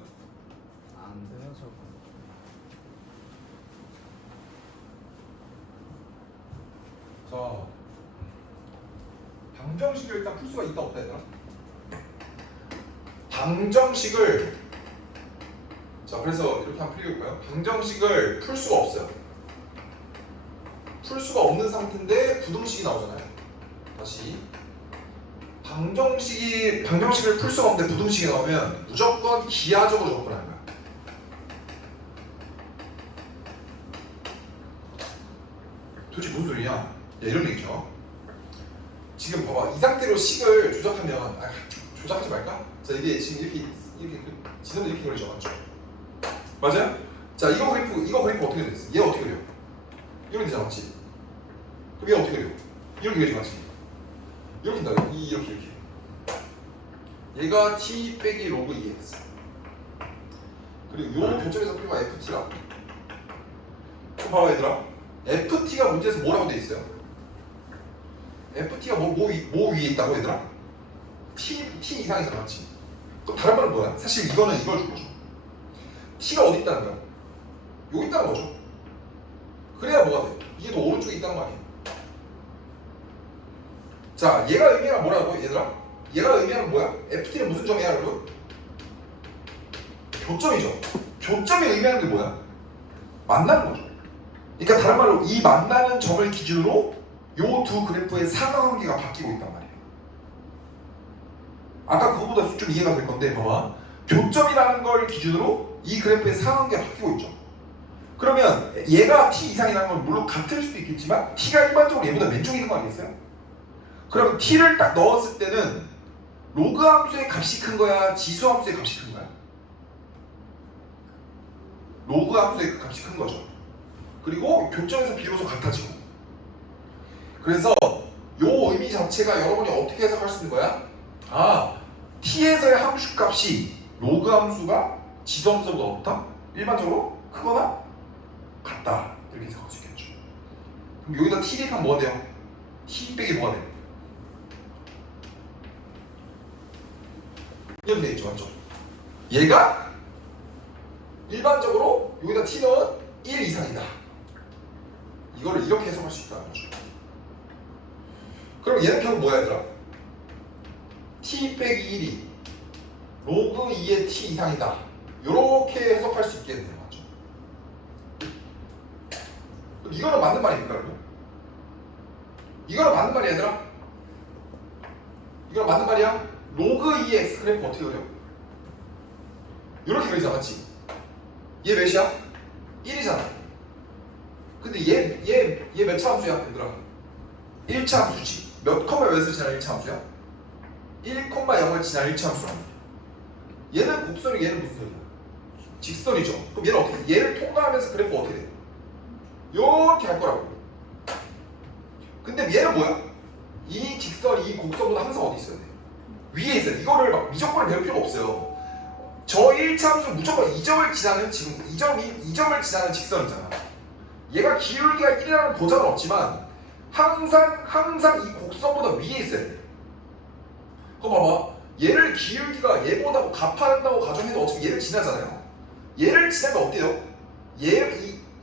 안 돼요 저거. 자, 방정식을 일단 풀 수가 있다 없다 얘들아? 방정식을 자, 그래서 이렇게 한번 풀려볼까요? 방정식을 풀 수가 없어요. 풀 수가 없는 상태인데 부등식이 나오잖아요. 다시 방정식을 풀 수가 없는데 부등식이 나오면 무조건 기하적으로 접근하는 거야. 도대체 무슨 소리냐? 야, 이런 얘기죠. 지금 봐봐, 이 상태로 식을 조작하면 조작하지 말까? 자, 이게 지금 이렇게 지선도 이렇게 그려져 맞죠? 맞아요? 자, 이거 그래프 어떻게 됐어? 얘 어떻게 그려? 이렇게 되지 않았지? 그럼 얘 어떻게 그려? 이렇게 그리지 않았지? 이렇게 된다. 이렇게. 얘가 t 빼기 로그 2x. 그리고 요 교점에서 표가 ft라고. 그럼 봐봐 얘들아. ft가 문제에서 뭐라고 돼 있어요? ft가 뭐 위에 있다고 얘들아? t 이상이잖아, 맞지? 그럼 다른 말은 뭐야? 사실 이거는 이걸 준 거죠. t가 어디 있다는 거야? 여기 있다는 거죠. 그래야 뭐가 돼? 이게 더 오른쪽에 있다는 거 아니에요? 자, 얘가 의미하는 뭐라고 얘들아? 얘가 의미하는 뭐야? ft는 무슨 점이야 여러분? 교점이죠. 교점이 의미하는 게 뭐야? 만나는 거죠. 그러니까 다른 말로 이 만나는 점을 기준으로 요 두 그래프의 상하관계가 바뀌고 있단 말이에요. 아까 그거보다 좀 이해가 될 건데 봐봐. 교점이라는 걸 기준으로 이 그래프의 상하관계가 바뀌고 있죠. 그러면 얘가 t 이상이라는 건 물론 같을 수도 있겠지만 t가 일반적으로 얘보다 왼쪽에 있는 거 아니겠어요? 그럼 t를 딱 넣었을 때는 로그 함수의 값이 큰 거야? 지수 함수의 값이 큰 거야? 로그 함수의 값이 큰 거죠. 그리고 교점에서 비로소 같아지고. 그래서 요 의미 자체가 여러분이 어떻게 해석할 수 있는 거야? 아, t에서의 함수 값이 로그 함수가 지수 함수보다 없다? 일반적으로 크거나 같다. 이렇게 해석할 수 있겠죠. 그럼 여기다 t 대입하면 뭐가 돼요? t 빼기 뭐가 돼요? 이렇게 되어 있죠, 맞죠? 얘가 일반적으로 여기다 t는 1 이상이다. 이거를 이렇게 해석할 수 있다는 거죠. 그럼 얘는 결국 뭐야 얘들아? t 빼기 1이 로그 2의 t 이상이다. 이렇게 해석할 수 있겠네요, 맞죠? 그럼 이거는 맞는 말입니까 여러분? 이거는 맞는 말이야 얘들아? 이거는 맞는 말이야? 로그 2의 x 그래프 어떻게 그려? 이렇게 그리지 않았지? 얘 몇이야? 1이잖아. 근데 얘 몇 차 함수야 얘들아? 1차 함수지. 몇 몇을 지나는 1차 함수야? 1,0을 지나는 1차 함수라는 거야. 얘는 곡선이 얘는 무슨 소리야? 직선이죠. 그럼 얘는 어떻게 돼? 얘를 통과하면서 그래프 어떻게 돼? 이렇게 할 거라고. 근데 얘는 뭐야? 이 직선이 이 곡선보다 항상 어디 있어야 돼? 위에 있어요. 이거를 막 미적분을 배울 필요가 없어요. 저 1차 함수는 무조건 2점을 지나는 지금 2점을 지나는 직선이잖아. 얘가 기울기가 1이라는 보장은 없지만 항상 이 곡선보다 위에 있어야 돼. 그거 봐봐. 얘를 기울기가 얘보다 뭐 갚아낸다고 가정해도 어차피 얘를 지나잖아요. 얘를 지나면 어때요?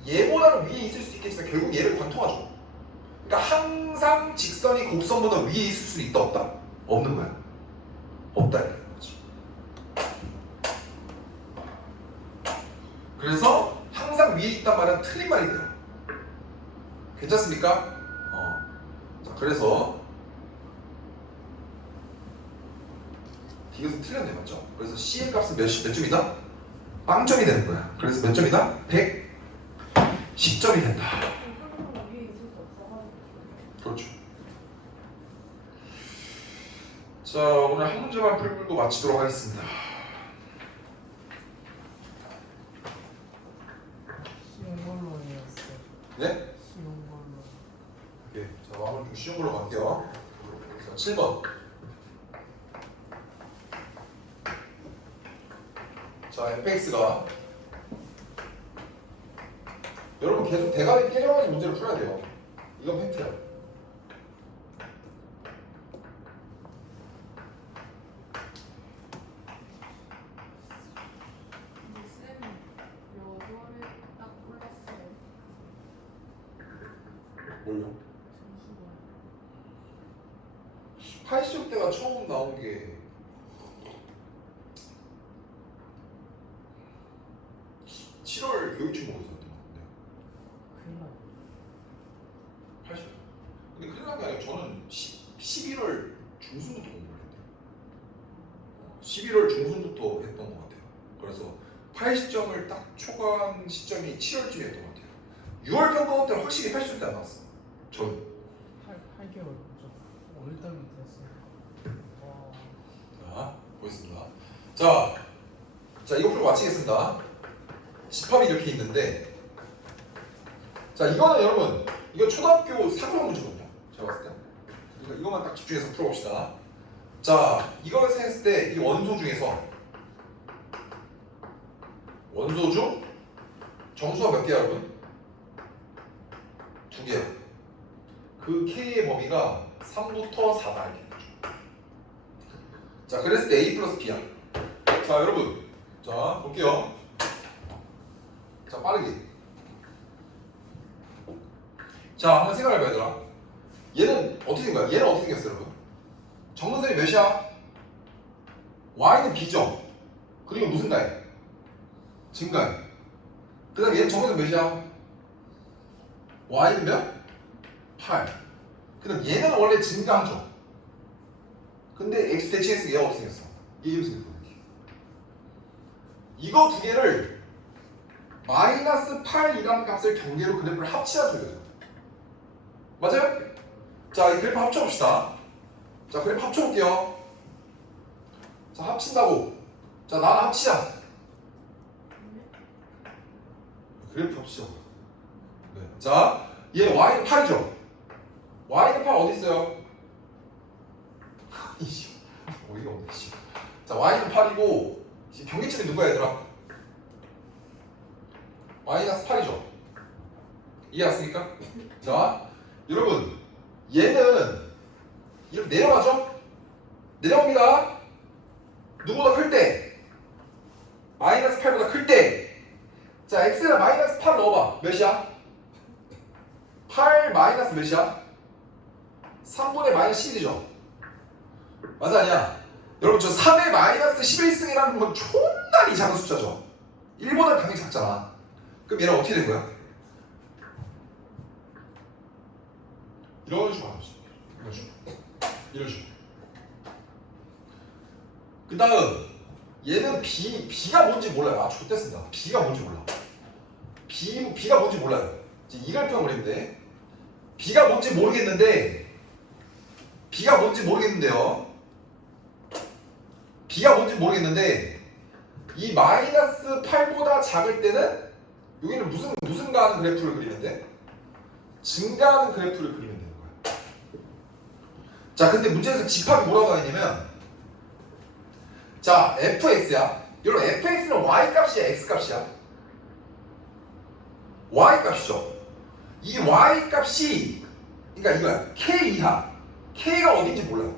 얘보다는 위에 있을 수 있겠지만 결국 얘를 관통하죠. 그러니까 항상 직선이 곡선보다 위에 있을 수 있다 없다? 없는 거야. 없다 이런 거지. 그래서 항상 위에 있단 말은 틀린 말이 돼요. 괜찮습니까? 자, 그래서 이것은 틀렸네, 맞죠? 그래서 C의 값은 몇 점이다? 빵점이 되는 거야. 그래서 몇 점이다? 110점이 된다. 위에 있을 수 없어가지고. 그렇죠. 자, 오늘 한 문제만 풀고 마치도록 하겠습니다. 쉬운 걸로 해왔어. 네? 쉬운 걸로. 오케이. 자, 마무리 좀 쉬운 걸로 갈게요. 자, 7번. 자, fx가 여러분 계속 대가리 깨져가는 문제를 풀어야 돼요. 이건 팩트야. 근데 쌤 여덟에 딱 올랐어요. 뭘요? 점수가. 80점대가 처음 나온 게 7월 교육청 보고 있었던 것 같은데. 큰일 나. 80. 근데 큰일 난 게 아니라 저는 11월 중순부터 공부를 했대요. 11월 중순부터 했던 것 같아요. 그래서 80점을 딱 초과한 시점이 7월쯤이었던 것 같아요. 6월 평가원 때는 확실히 80점대 안 나왔어. 전 8개월 좀 5일달면 됐어요. 와. 자, 보겠습니다. 자, 이거 풀고 마치겠습니다. 집합이 이렇게 있는데, 자, 이거는 여러분, 이거 초등학교 3종 문제거든요. 제가 봤을 때. 그러니까 이거만 딱 집중해서 풀어봅시다. 자, 이걸 했을 때 이 원소 중에서 원소 중 정수가 몇 개야, 여러분? 2개야. 그 K의 범위가 3부터 4다 이렇게 되죠. 자, 그랬을 때 A 플러스 B야. 자, 여러분. 자, 볼게요. 자, 빠르게. 자, 한번 생각해봐, 얘들아. 얘는 어떻게 된 거야? 얘는 어떻게 생겼어, 여러분? 정근선이 몇이야? Y는 B죠? 그리고 무슨 가해? 증가해. 그 다음 얘는 정근선 몇이야? Y는 몇? 8. 그 다음 얘는 원래 증가하죠? 근데 X 대칭했을 때 얘가 어떻게 생겼어? 이게 생겼어. 이거 두 개를 마이너스 8이라는 값을 경계로 그래프를 합치라 소리죠. 맞아요? 자, 이 그래프 합쳐봅시다. 자, 그래프 합쳐볼게요. 자, 합친다고. 자, 나랑 합치자. 그래프 합치자. 네. 자, 얘 y는 8이죠? y는 8 어디 있어요? 이씨, 어이가 없네. 자, y는 8이고 지금 경계점이 누구야, 얘들아? 마이너스 8이죠? 이해했습니까? 자, 여러분, 얘는 이렇게 내려가죠? 내려옵니다. 누구보다 클 때? 마이너스 8보다 클 때. 자, x에다 마이너스 8 넣어봐. 몇이야? 8 마이너스 몇이야? 3분의 마이너스 11이죠? 맞아, 아니야? 여러분, 저 3의 마이너스 11승이라는 건 존나리 작은 숫자죠? 1보다 당연히 작잖아. 그럼 얘는 어떻게 된 거야? 이런 식으로 하는 거죠. 이런 식으로. 이런 식으로. 그 다음 얘는 B가 뭔지 몰라요. 아, 좋댔습니다. B가 뭔지 몰라. B가 뭔지 몰라요. 이제 이 그래프가 그랬는데 B가 뭔지 모르겠는데요. B가 뭔지 모르겠는데 이 마이너스 8보다 작을 때는 여기는 무슨 가하는 그래프를 그리는데 증가하는 그래프를 그리면 되는 거야. 자, 근데 문제에서 집합이 뭐라고 하냐면 자, fx야. 여러분, fx는 y 값이야, x 값이야? y 값이죠. 이 y 값이 그러니까 이거야. k 이하. k가 어딘지 몰라요.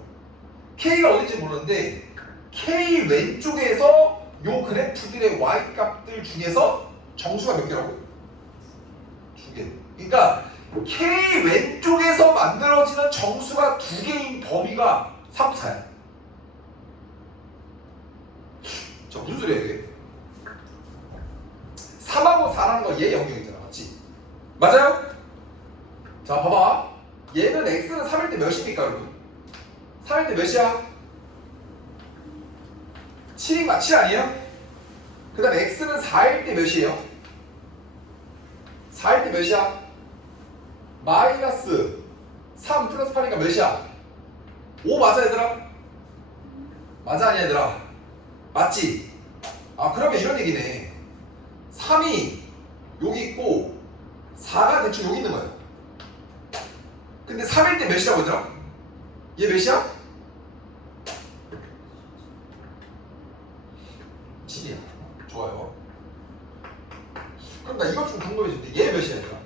k가 어딘지 모르는데 k 왼쪽에서 요 그래프들의 y 값들 중에서 정수가 몇 개라고? 2개. 그러니까 K 왼쪽에서 만들어지는 정수가 2개인 범위가 3, 4야. 자, 무슨 소리야 이게? 3하고 4라는 거 얘 영역이잖아, 맞지? 맞아요? 자, 봐봐. 얘는 x는 3일 때 몇입니까, 여러분? 3일 때 몇이야? 7인가? 7 아니에요? 그 다음 x는 4일 때 몇이에요? 4일 때 몇이야? 마이너스 3 플러스 8이니까 몇이야? 5 맞아, 얘들아? 맞아, 아니야, 얘들아? 맞지? 아, 그러면 이런 얘기네. 3이 여기 있고 4가 대충 여기 있는 거예요. 근데 3일 때 몇이라고, 얘들아? 얘 몇이야? 7이야. 좋아요. 그럼 나 이것 좀 궁금해지는데 얘 몇이야, 얘들아?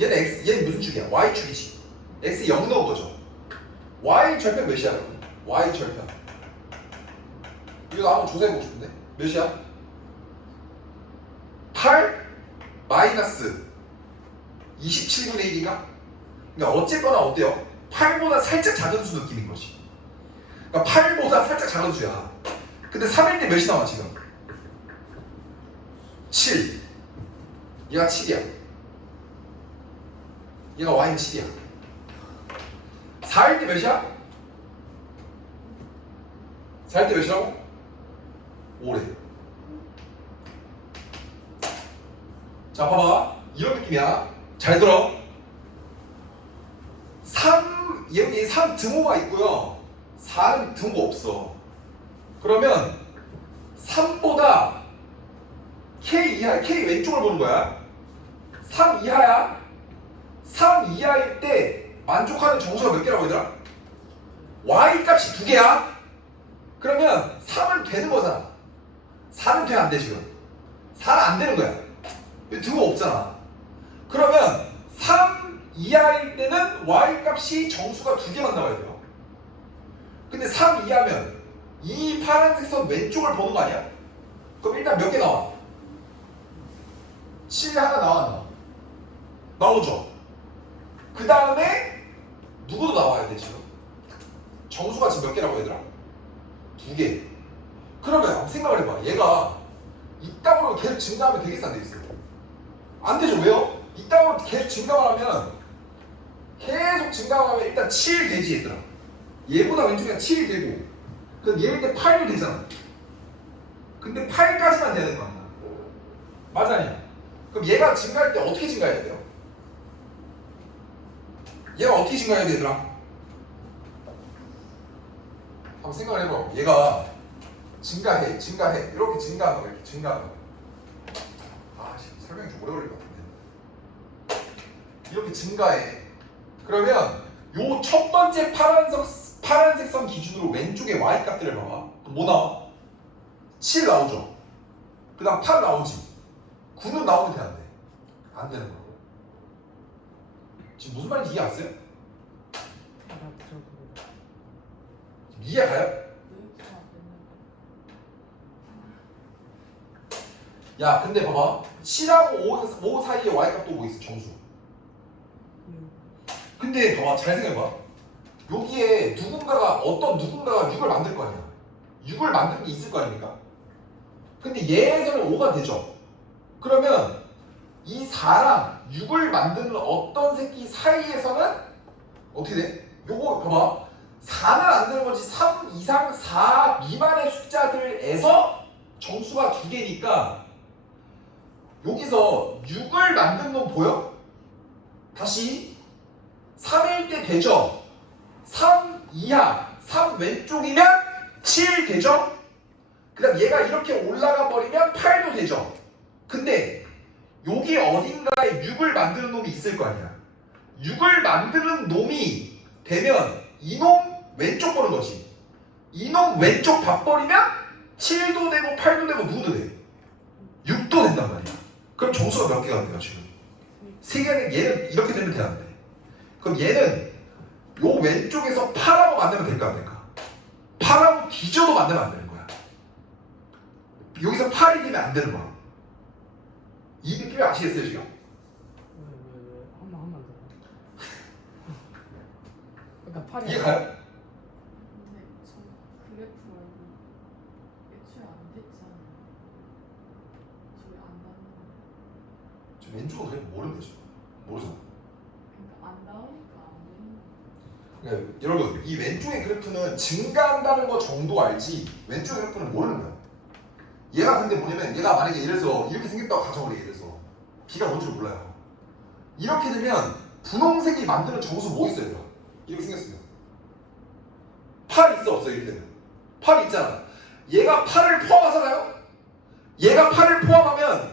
얘는 x, 얘는 무슨 축이야? y축이지. x 0 넣은 거죠. y 절편 몇이야, 여러분? y 절편. 이거 나 한번 조사해보고 싶은데 몇이야? 8 마이너스 27분의 1인가? 그러니까 어쨌거나 어때요? 8보다 살짝 작은 수 느낌인 거지. 그러니까 8보다 살짝 작은 수야. 근데 3일 때 몇이 나와 지금? 7. 얘가 7이야. 얘가 y는 7이야. 4일 때 몇이야? 4일 때 몇이라고? 5래. 자, 봐봐. 이런 느낌이야. 잘 들어. 여기 3 등호가 있고요. 4는 등호가 없어. 그러면 3보다 K 이하, K 왼쪽을 보는 거야. 3 이하야. 3 이하일 때 만족하는 정수가 몇 개라고 얘들아? Y 값이 2개야. 그러면 3은 되는 거잖아. 4는 돼, 안 돼, 지금? 4는 안 되는 거야. 왜 등호 없잖아. 그러면 3 이하일 때는 Y 값이 정수가 2개만 나와야 돼요. 근데 3 이하면 이 파란색 선 왼쪽을 보는 거 아니야? 그럼 일단 몇 개 나와? 7 하나 나와, 안 나와? 나오죠? 그 다음에 누구도 나와야 돼, 지금? 정수가 지금 몇 개라고 얘들아? 2개. 그러면 한번 생각을 해봐. 얘가 이따구로 계속 증가하면 되겠어, 안 되겠어? 안 되죠. 왜요? 이따구로 계속 증가만 하면 계속 증가하면 일단 7 되지, 얘들아. 얘보다 왼쪽에 7이 되고, 그럼 얘일 때 8이 되잖아. 근데 8까지만 되는 거야. 맞아, 아니야? 그럼 얘가 증가할 때 어떻게 증가해야 돼요? 얘가 어떻게 증가해야 돼, 얘들아? 한번 생각을 해봐. 얘가 증가해. 이렇게 증가하는 거야, 이렇게 증가하는 거야. 아, 설명이 좀 오래 걸릴 것 같은데. 이렇게 증가해. 그러면 요 첫 번째 파란색 선 기준으로 왼쪽에 Y 값들을 봐봐. 그럼 뭐 나와? 7 나오죠. 그 다음 8 나오지. 9는 나오면 돼, 안 돼? 안 되는 거고. 지금 무슨 말인지 이해 왔어요? 이해 가요? 야, 근데 봐봐. 7하고 5 사이에 Y 값도 뭐 있어? 정수. 근데 봐봐, 잘 생각해봐. 여기에 어떤 누군가가 6을 만들 거 아니야. 6을 만든 게 있을 거 아닙니까? 근데 얘에서는 5가 되죠. 그러면 이 4랑 6을 만드는 어떤 새끼 사이에서는 어떻게 돼? 요거 봐봐. 4는 안 되는 거지. 3 이상 4 미만의 숫자들에서 정수가 2개니까 여기서 6을 만든 놈 보여? 다시 3일 때 되죠? 3 이하, 3 왼쪽이면 7 되죠? 그 다음 얘가 이렇게 올라가 버리면 8도 되죠? 근데 여기 어딘가에 6을 만드는 놈이 있을 거 아니야. 6을 만드는 놈이 되면 이놈 왼쪽 보는 거지. 이놈 왼쪽 봐버리면 7도 되고 8도 되고 누구도 돼? 6도 된단 말이야. 그럼 정수가 몇 개가 돼요 지금? 3개는 얘는 이렇게 되면 돼, 안 돼? 그럼 얘는 요 왼쪽에서 8하고 만들면 될까 안 될까? 8하고 뒤져도 만들면 안 되는 거야. 여기서 8이 되면 안 되는 거야. 이 느낌이 아시겠어요 지금? 왜 한번 더. 그러니까 팔이 이해 가요? 근데 저 그래프 말고 애초에 안 됐잖아요. 저희 안 나오는 거. 저 왼쪽은 그래 모르면 되죠. 모르잖아. 그러니까 안 나오니까 안 되는 거. 그러니까 여러분 이 왼쪽의 그래프는 증가한다는 거 정도 알지 왼쪽 그래프는 모르는 거야. 얘가 근데 뭐냐면 얘가 만약에 예를 들어서 이렇게 생겼다고 가정을 해. 예를 들어서 B가 뭔 줄 몰라요. 이렇게 되면 분홍색이 만드는 정수 뭐 있어요? 얘가? 이렇게 생겼어요. 8 있어 없어? 이렇게 되면 8 있잖아. 얘가 8을 포함하잖아요. 얘가 8을 포함하면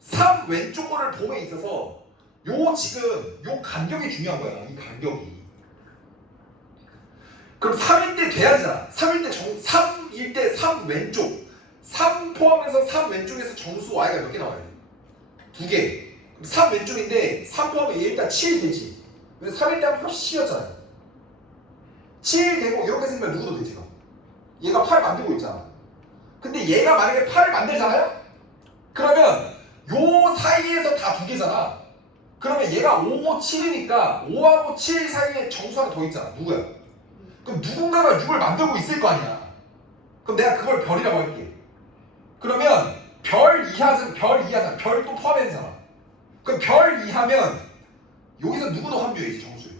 3 왼쪽 거를 봄에 있어서 요 지금 요 간격이 중요한 거야. 이 간격이. 그럼 3일 때 돼야 되잖아. 3일 때 3일 때 3 왼쪽 3 포함해서 3 왼쪽에서 정수 Y가 몇 개 나와야 돼? 2개. 3 왼쪽인데 3 포함하면 얘 일단 7 되지. 근데 3일 때 하면 10이었잖아요. 7 되고 이렇게 생기면 누구도 되지. 얘가 8 만들고 있잖아. 근데 얘가 만약에 8을 만들잖아요? 그러면 요 사이에서 다 2개잖아. 그러면 얘가 5, 7이니까 5하고 7 사이에 정수 하나 더 있잖아. 누구야? 그럼 누군가가 6을 만들고 있을 거 아니야. 그럼 내가 그걸 별이라고 할게. 그러면 별 이하잖아. 별 또 포함해야 되잖아. 그럼 별 이하면 여기서 누구도 합류해야지 정수에.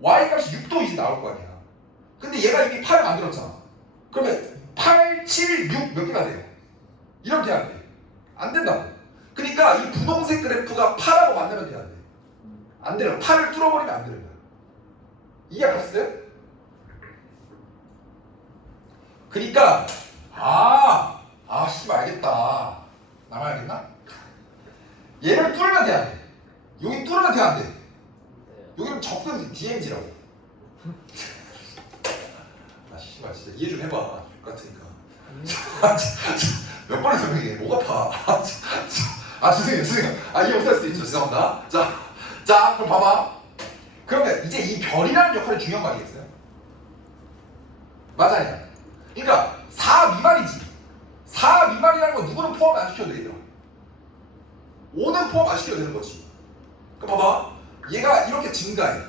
Y 값이 6도 이제 나올 거 아니야. 근데 얘가 이미 8을 만들었잖아. 그러면 8, 7, 6 몇 개가 돼요? 이렇게 돼야 돼. 안 된다고. 그러니까 이 분홍색 그래프가 8하고 만나면 돼야 돼. 안 되는 8을 뚫어버리면 안 되는 거야. 이해 가셨어요? 그러니까 씨발 알겠다. 나만 알겠나? 얘를 뚫으면 돼, 안 돼? 여기 뚫으면 돼, 안 돼? 여기는 접근 DMZ라고. 씨발 진짜 이해 좀 해봐. 같으니까. 몇 번을 설명해. 목 아파. 죄송해요. 이해 못할 수도 있죠. 죄송합니다. 자, 그럼 봐봐. 그러면 이제 이 별이라는 역할이 중요한 거 아니겠어요? 맞아, 아니야? 그러니까 4 미만이지. 4 미만이라는 건 누구는 포함 안 시켜도 되더라. 5는 포함 안 시켜도 되는 거지. 그럼 봐봐. 얘가 이렇게 증가해.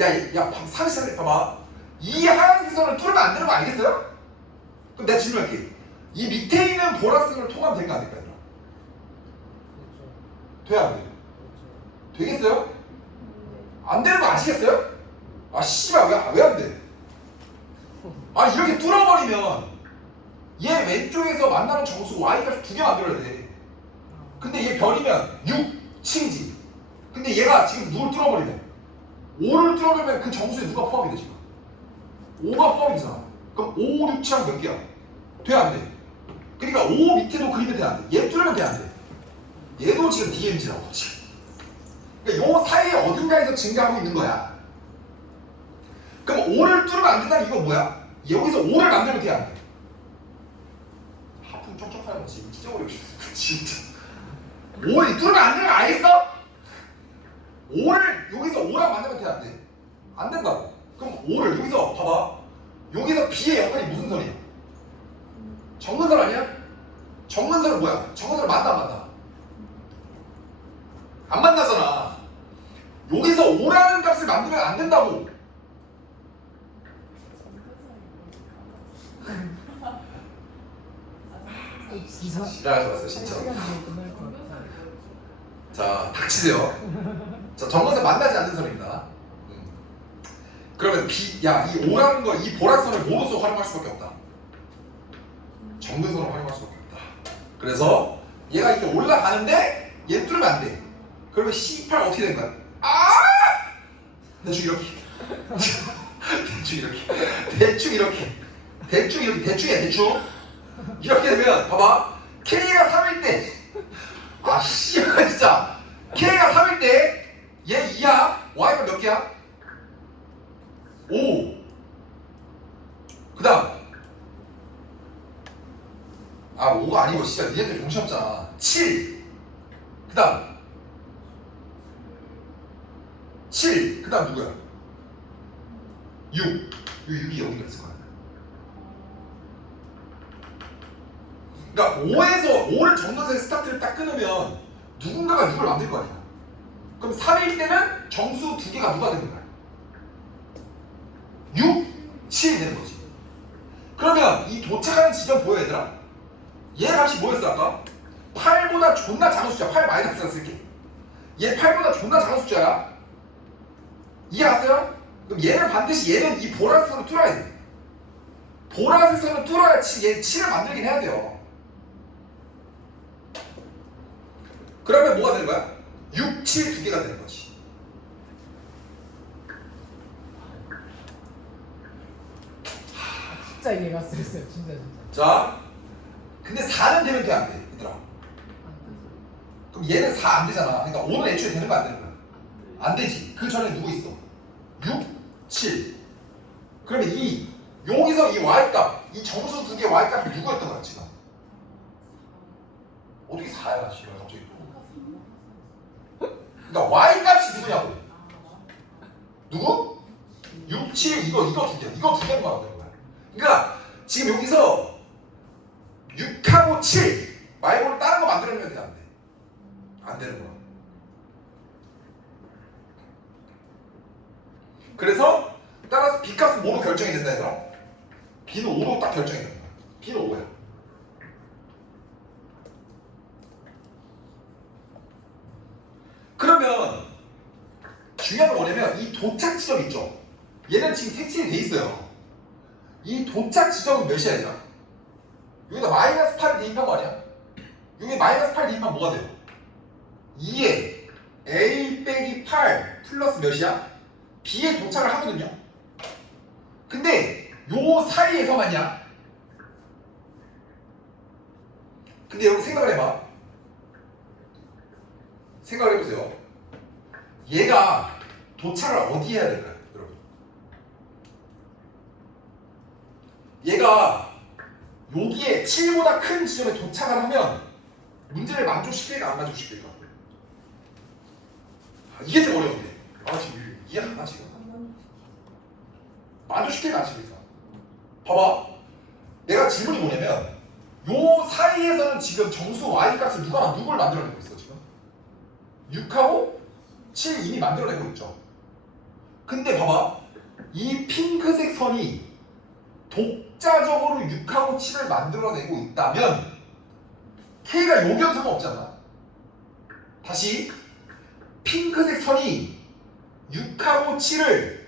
야, 상식적으로 봐봐. 이 하얀색 선을 뚫으면 안 되는 거 알겠어요? 그럼 내가 질문할게. 이 밑에 있는 보라색을 통하면 될까 안 될까? 돼, 안 돼? 되겠어요? 안 되는 거 아시겠어요? 씨발, 왜 안 돼? 이렇게 뚫어버리면 얘 왼쪽에서 만나는 정수 y값 2개 만들어야 돼. 근데 얘 별이면 6, 7이지. 근데 얘가 지금 누굴 뚫어버리면 5를 뚫어버리면 그 정수에 누가 포함이 되지? 5가 포함이 되잖아. 그럼 5, 6, 7은 몇 개야? 돼, 안 돼? 그러니까 5 밑에도 그리면 돼, 안 돼? 얘 뚫으면 돼, 안 돼? 얘도 지금 DMZ라고. 그러니까 요 사이에 어딘가에서 증가하고 있는 거야. 그럼 5를 뚫으면 안 된다는 이거 뭐야? 여기서 5를 만들면 돼, 안 돼? 하품 쩍쩍하는 거 지금 찢어버리고 싶어. 진짜. 5를 뚫으면 안 되는 거 알겠어? 5를 여기서 5랑 만들면 돼, 안 돼? 안 된다고. 그럼 5를 여기서 봐봐. 여기서 B의 역할이 무슨 선이야? 정근선 아니야? 정근선은 뭐야? 정근선은 맞다 안 맞다? 안 만나잖아. 여기서 5라는 값을 만들면 안 된다고. 진짜 지랄하지 마세요, 진짜. 시간 뒤에 끝날 것 같아. 자, 닥치세요. 자, 정근선 만나지 않는 선입니다. 그러면 이 5라는 거, 이 보라선을 뭐로서 활용할 수밖에 없다? 정근선으로 활용할 수밖에 없다. 그래서 얘가 이렇게 올라가는데 얘 뚫으면 안 돼. 그러면 C8 어떻게 된 거야? 대충 이렇게. 대충 이렇게 되면 봐봐. K가 3일 때 씨발 진짜. K가 3일 때 얘 2야. Y가 몇 개야? 5. 그 다음 5가 아니고 씨발 니네들 정신없잖아. 7. 그 다음 7. 그 다음 누구야? 6. 6이 여기가 있을 거야. 그러니까 5를 정근선의 스타트를 딱 끊으면 누군가가 누굴 만들 거 아니야. 그럼 3일 때는 정수 2개가 누가 되는 거야? 6, 7이 되는 거지. 그러면 이 도착하는 지점 보여 얘들아? 얘 값이 뭐였어 아까? 8보다 존나 작은 숫자. 8 마이너스가 쓸게. 얘 8보다 존나 작은 숫자야. 이해 갔어요? 그럼 얘는 반드시 얘는 이 보라색 선을 뚫어야 돼. 보라색 선을 뚫어야 얘 7을 만들긴 해야 돼요. 그러면 뭐가 되는 거야? 6, 7 두 개가 되는 거지. 진짜 이해가 쓰였어요. 진짜. 자, 근데 4는 되면 돼, 안 돼? 얘들아. 그럼 얘는 4 안 되잖아. 그러니까 5는 애초에 되는 거야, 안 되는 거야? 안 되지. 그 전에 누구 있어? 6, 7. 그러면 여기서 이 Y값, 이 정수 두 개 Y값이 누구였던 거야, 지금? 어떻게 4야, 지금 갑자기 또. 그러니까 Y값이 누구냐고. 누구? 6, 7, 이거 두 개. 이거 두 개만 만드는 거야. 그러니까 지금 여기서 6하고 7 말고는 다른 거 만들어내면 돼, 안 돼? 안 되는 거야. 그래서 따라서 B값은 뭐로 결정이 된다 얘들아? B는 5로 딱 결정이 된다. B는 5야. 그러면 중요한 건 뭐냐면 이 도착 지점 있죠? 얘는 지금 색칠이 돼 있어요. 이 도착 지점은 몇이야 얘들아? 여기다 마이너스 8을 대입한 거 아니야? 여기 마이너스 8 대입하면 뭐가 돼요? 2에 A 빼기 8 플러스 몇이야? B에 도착을 하거든요. 근데 요 사이에서만이야. 근데 여러분 생각을 해봐. 생각을 해보세요. 얘가 도착을 어디 해야 될까요? 여러분. 얘가 여기에 7보다 큰 지점에 도착을 하면 문제를 만족시킬까 안 만족시킬까? 이게 좀 어려운데. 지금 이해 안 가지? 만족시킬까 안 시킬까? 봐봐. 내가 질문이 뭐냐면 요 사이에서는 지금 정수 y 값을 누굴 만들어내고 있어 지금? 6하고 7 이미 만들어내고 있죠. 근데 봐봐. 이 핑크색 선이 독자적으로 6하고 7을 만들어내고 있다면 K가 여기랑 상관없잖아. 다시 핑크색 선이 6하고 7을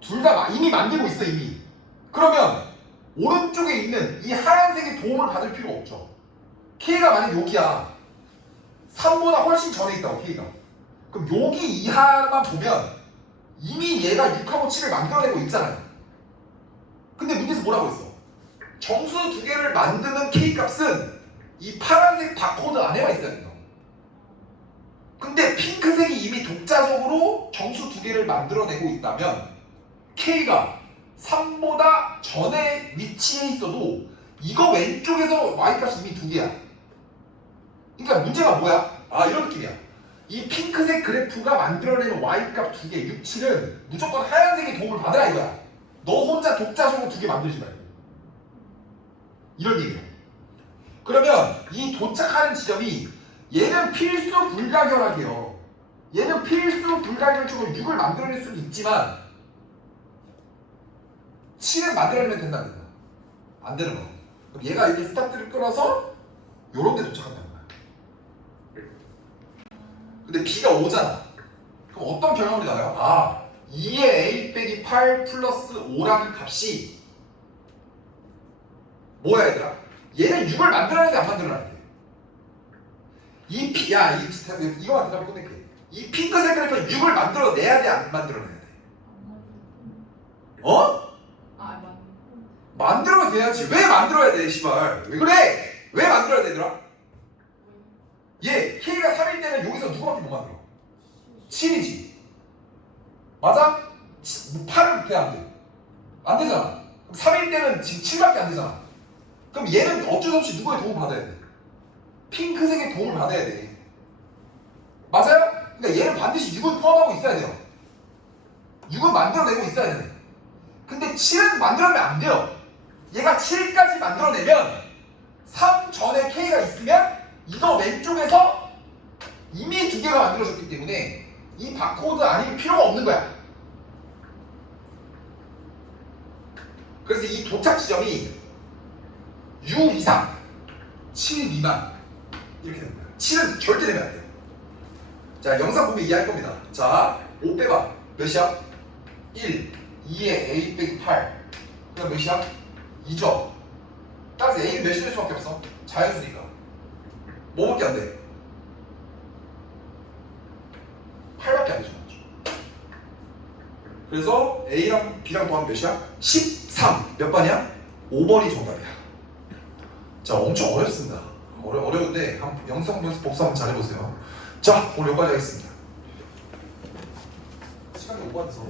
둘 다 이미 만들고 있어 이미. 그러면 오른쪽에 있는 이 하얀색의 도움을 받을 필요 없죠. K가 만약 여기야 3보다 훨씬 전에 있다고 K가. 그럼 여기 이하만 보면 이미 얘가 6하고 7을 만들어내고 있잖아요. 근데 문제에서 뭐라고 했어? 정수 두 개를 만드는 K값은 이 파란색 바코드 안에만 있어야 된다. 근데 핑크색이 이미 독자적으로 정수 두 개를 만들어내고 있다면 K가 3보다 전에 위치해 있어도 이거 왼쪽에서 Y값이 이미 두 개야. 그러니까 문제가 뭐야? 이런 느낌이야. 이 핑크색 그래프가 만들어내는 Y값 두 개, 6, 7은 무조건 하얀색의 도움을 받으라 이거야. 너 혼자 독자적으로 두 개 만들지 말고. 이런 얘기야. 그러면 이 도착하는 지점이 얘는 필수 불가결하게요. 얘는 필수 불가결적으로 6을 만들어낼 수는 있지만 7을 만들어내면 된다는 거야. 안 되는 거야. 그럼 얘가 이렇게 스타트를 끌어서 요런 데 도착한다는 거야. 근데 B가 5잖아. 그럼 어떤 결과물이 나와요? 2의 A 빼기 8 플러스 5라는 값이 뭐야 얘들아? 얘는 6을 만들어내는데 안 만들어내는데 이거만 대답을 끝낼게. 이 핑크색 그래프는 6을 만들어내야 돼 안 만들어내야 돼? 만들어내야지. 왜 만들어야 돼 씨발. 왜 그래? 왜 만들어야 돼 얘들아? 얘 K가 3일 때는 여기서 누구밖에 못 만들어? 7이지. 맞아? 8은 돼 안 돼? 안 되잖아. 그럼 3일 때는 지금 7밖에 안 되잖아. 그럼 얘는 어쩔 수 없이 누구의 도움을 받아야 돼? 핑크색의 도움을 받아야 돼. 맞아요? 그러니까 얘는 반드시 6을 포함하고 있어야 돼요. 6은 만들어내고 있어야 돼. 근데 7은 만들어내면 안 돼요. 얘가 7까지 만들어내면 3 전에 K가 있으면 이거 왼쪽에서 이미 두 개가 만들어졌기 때문에 이 바코드 아니면 필요가 없는 거야. 그래서 이 도착 지점이 6 이상, 7 미만 이렇게 됩니다. 7은 절대 되면 안 돼요. 자, 영상 보면 이해할 겁니다. 자, 5 빼봐. 몇이야? 1, 2에 A 빼기 8. 그럼 몇이야? 2죠. 따라서 A는 몇이 될 수밖에 없어? 자연수니까. 뭐밖에 안 돼? 8밖에 안 되죠. 그래서 A랑 B랑 더하면 몇이야? 13. 몇 번이야? 5번이 정답이야. 자, 엄청 어렵습니다. 어려운데 한번 영상 보면서 복습 한번 잘 해보세요. 자, 오늘 여기까지 하겠습니다. 시간이 오버돼서.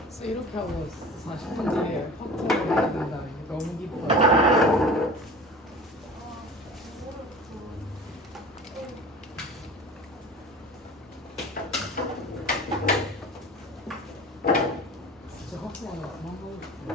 그래서 이렇게 하고 40분 뒤에 확정을 해야 된다는 게 너무 기뻐요. 진짜 확정하다 그만 보고 싶어.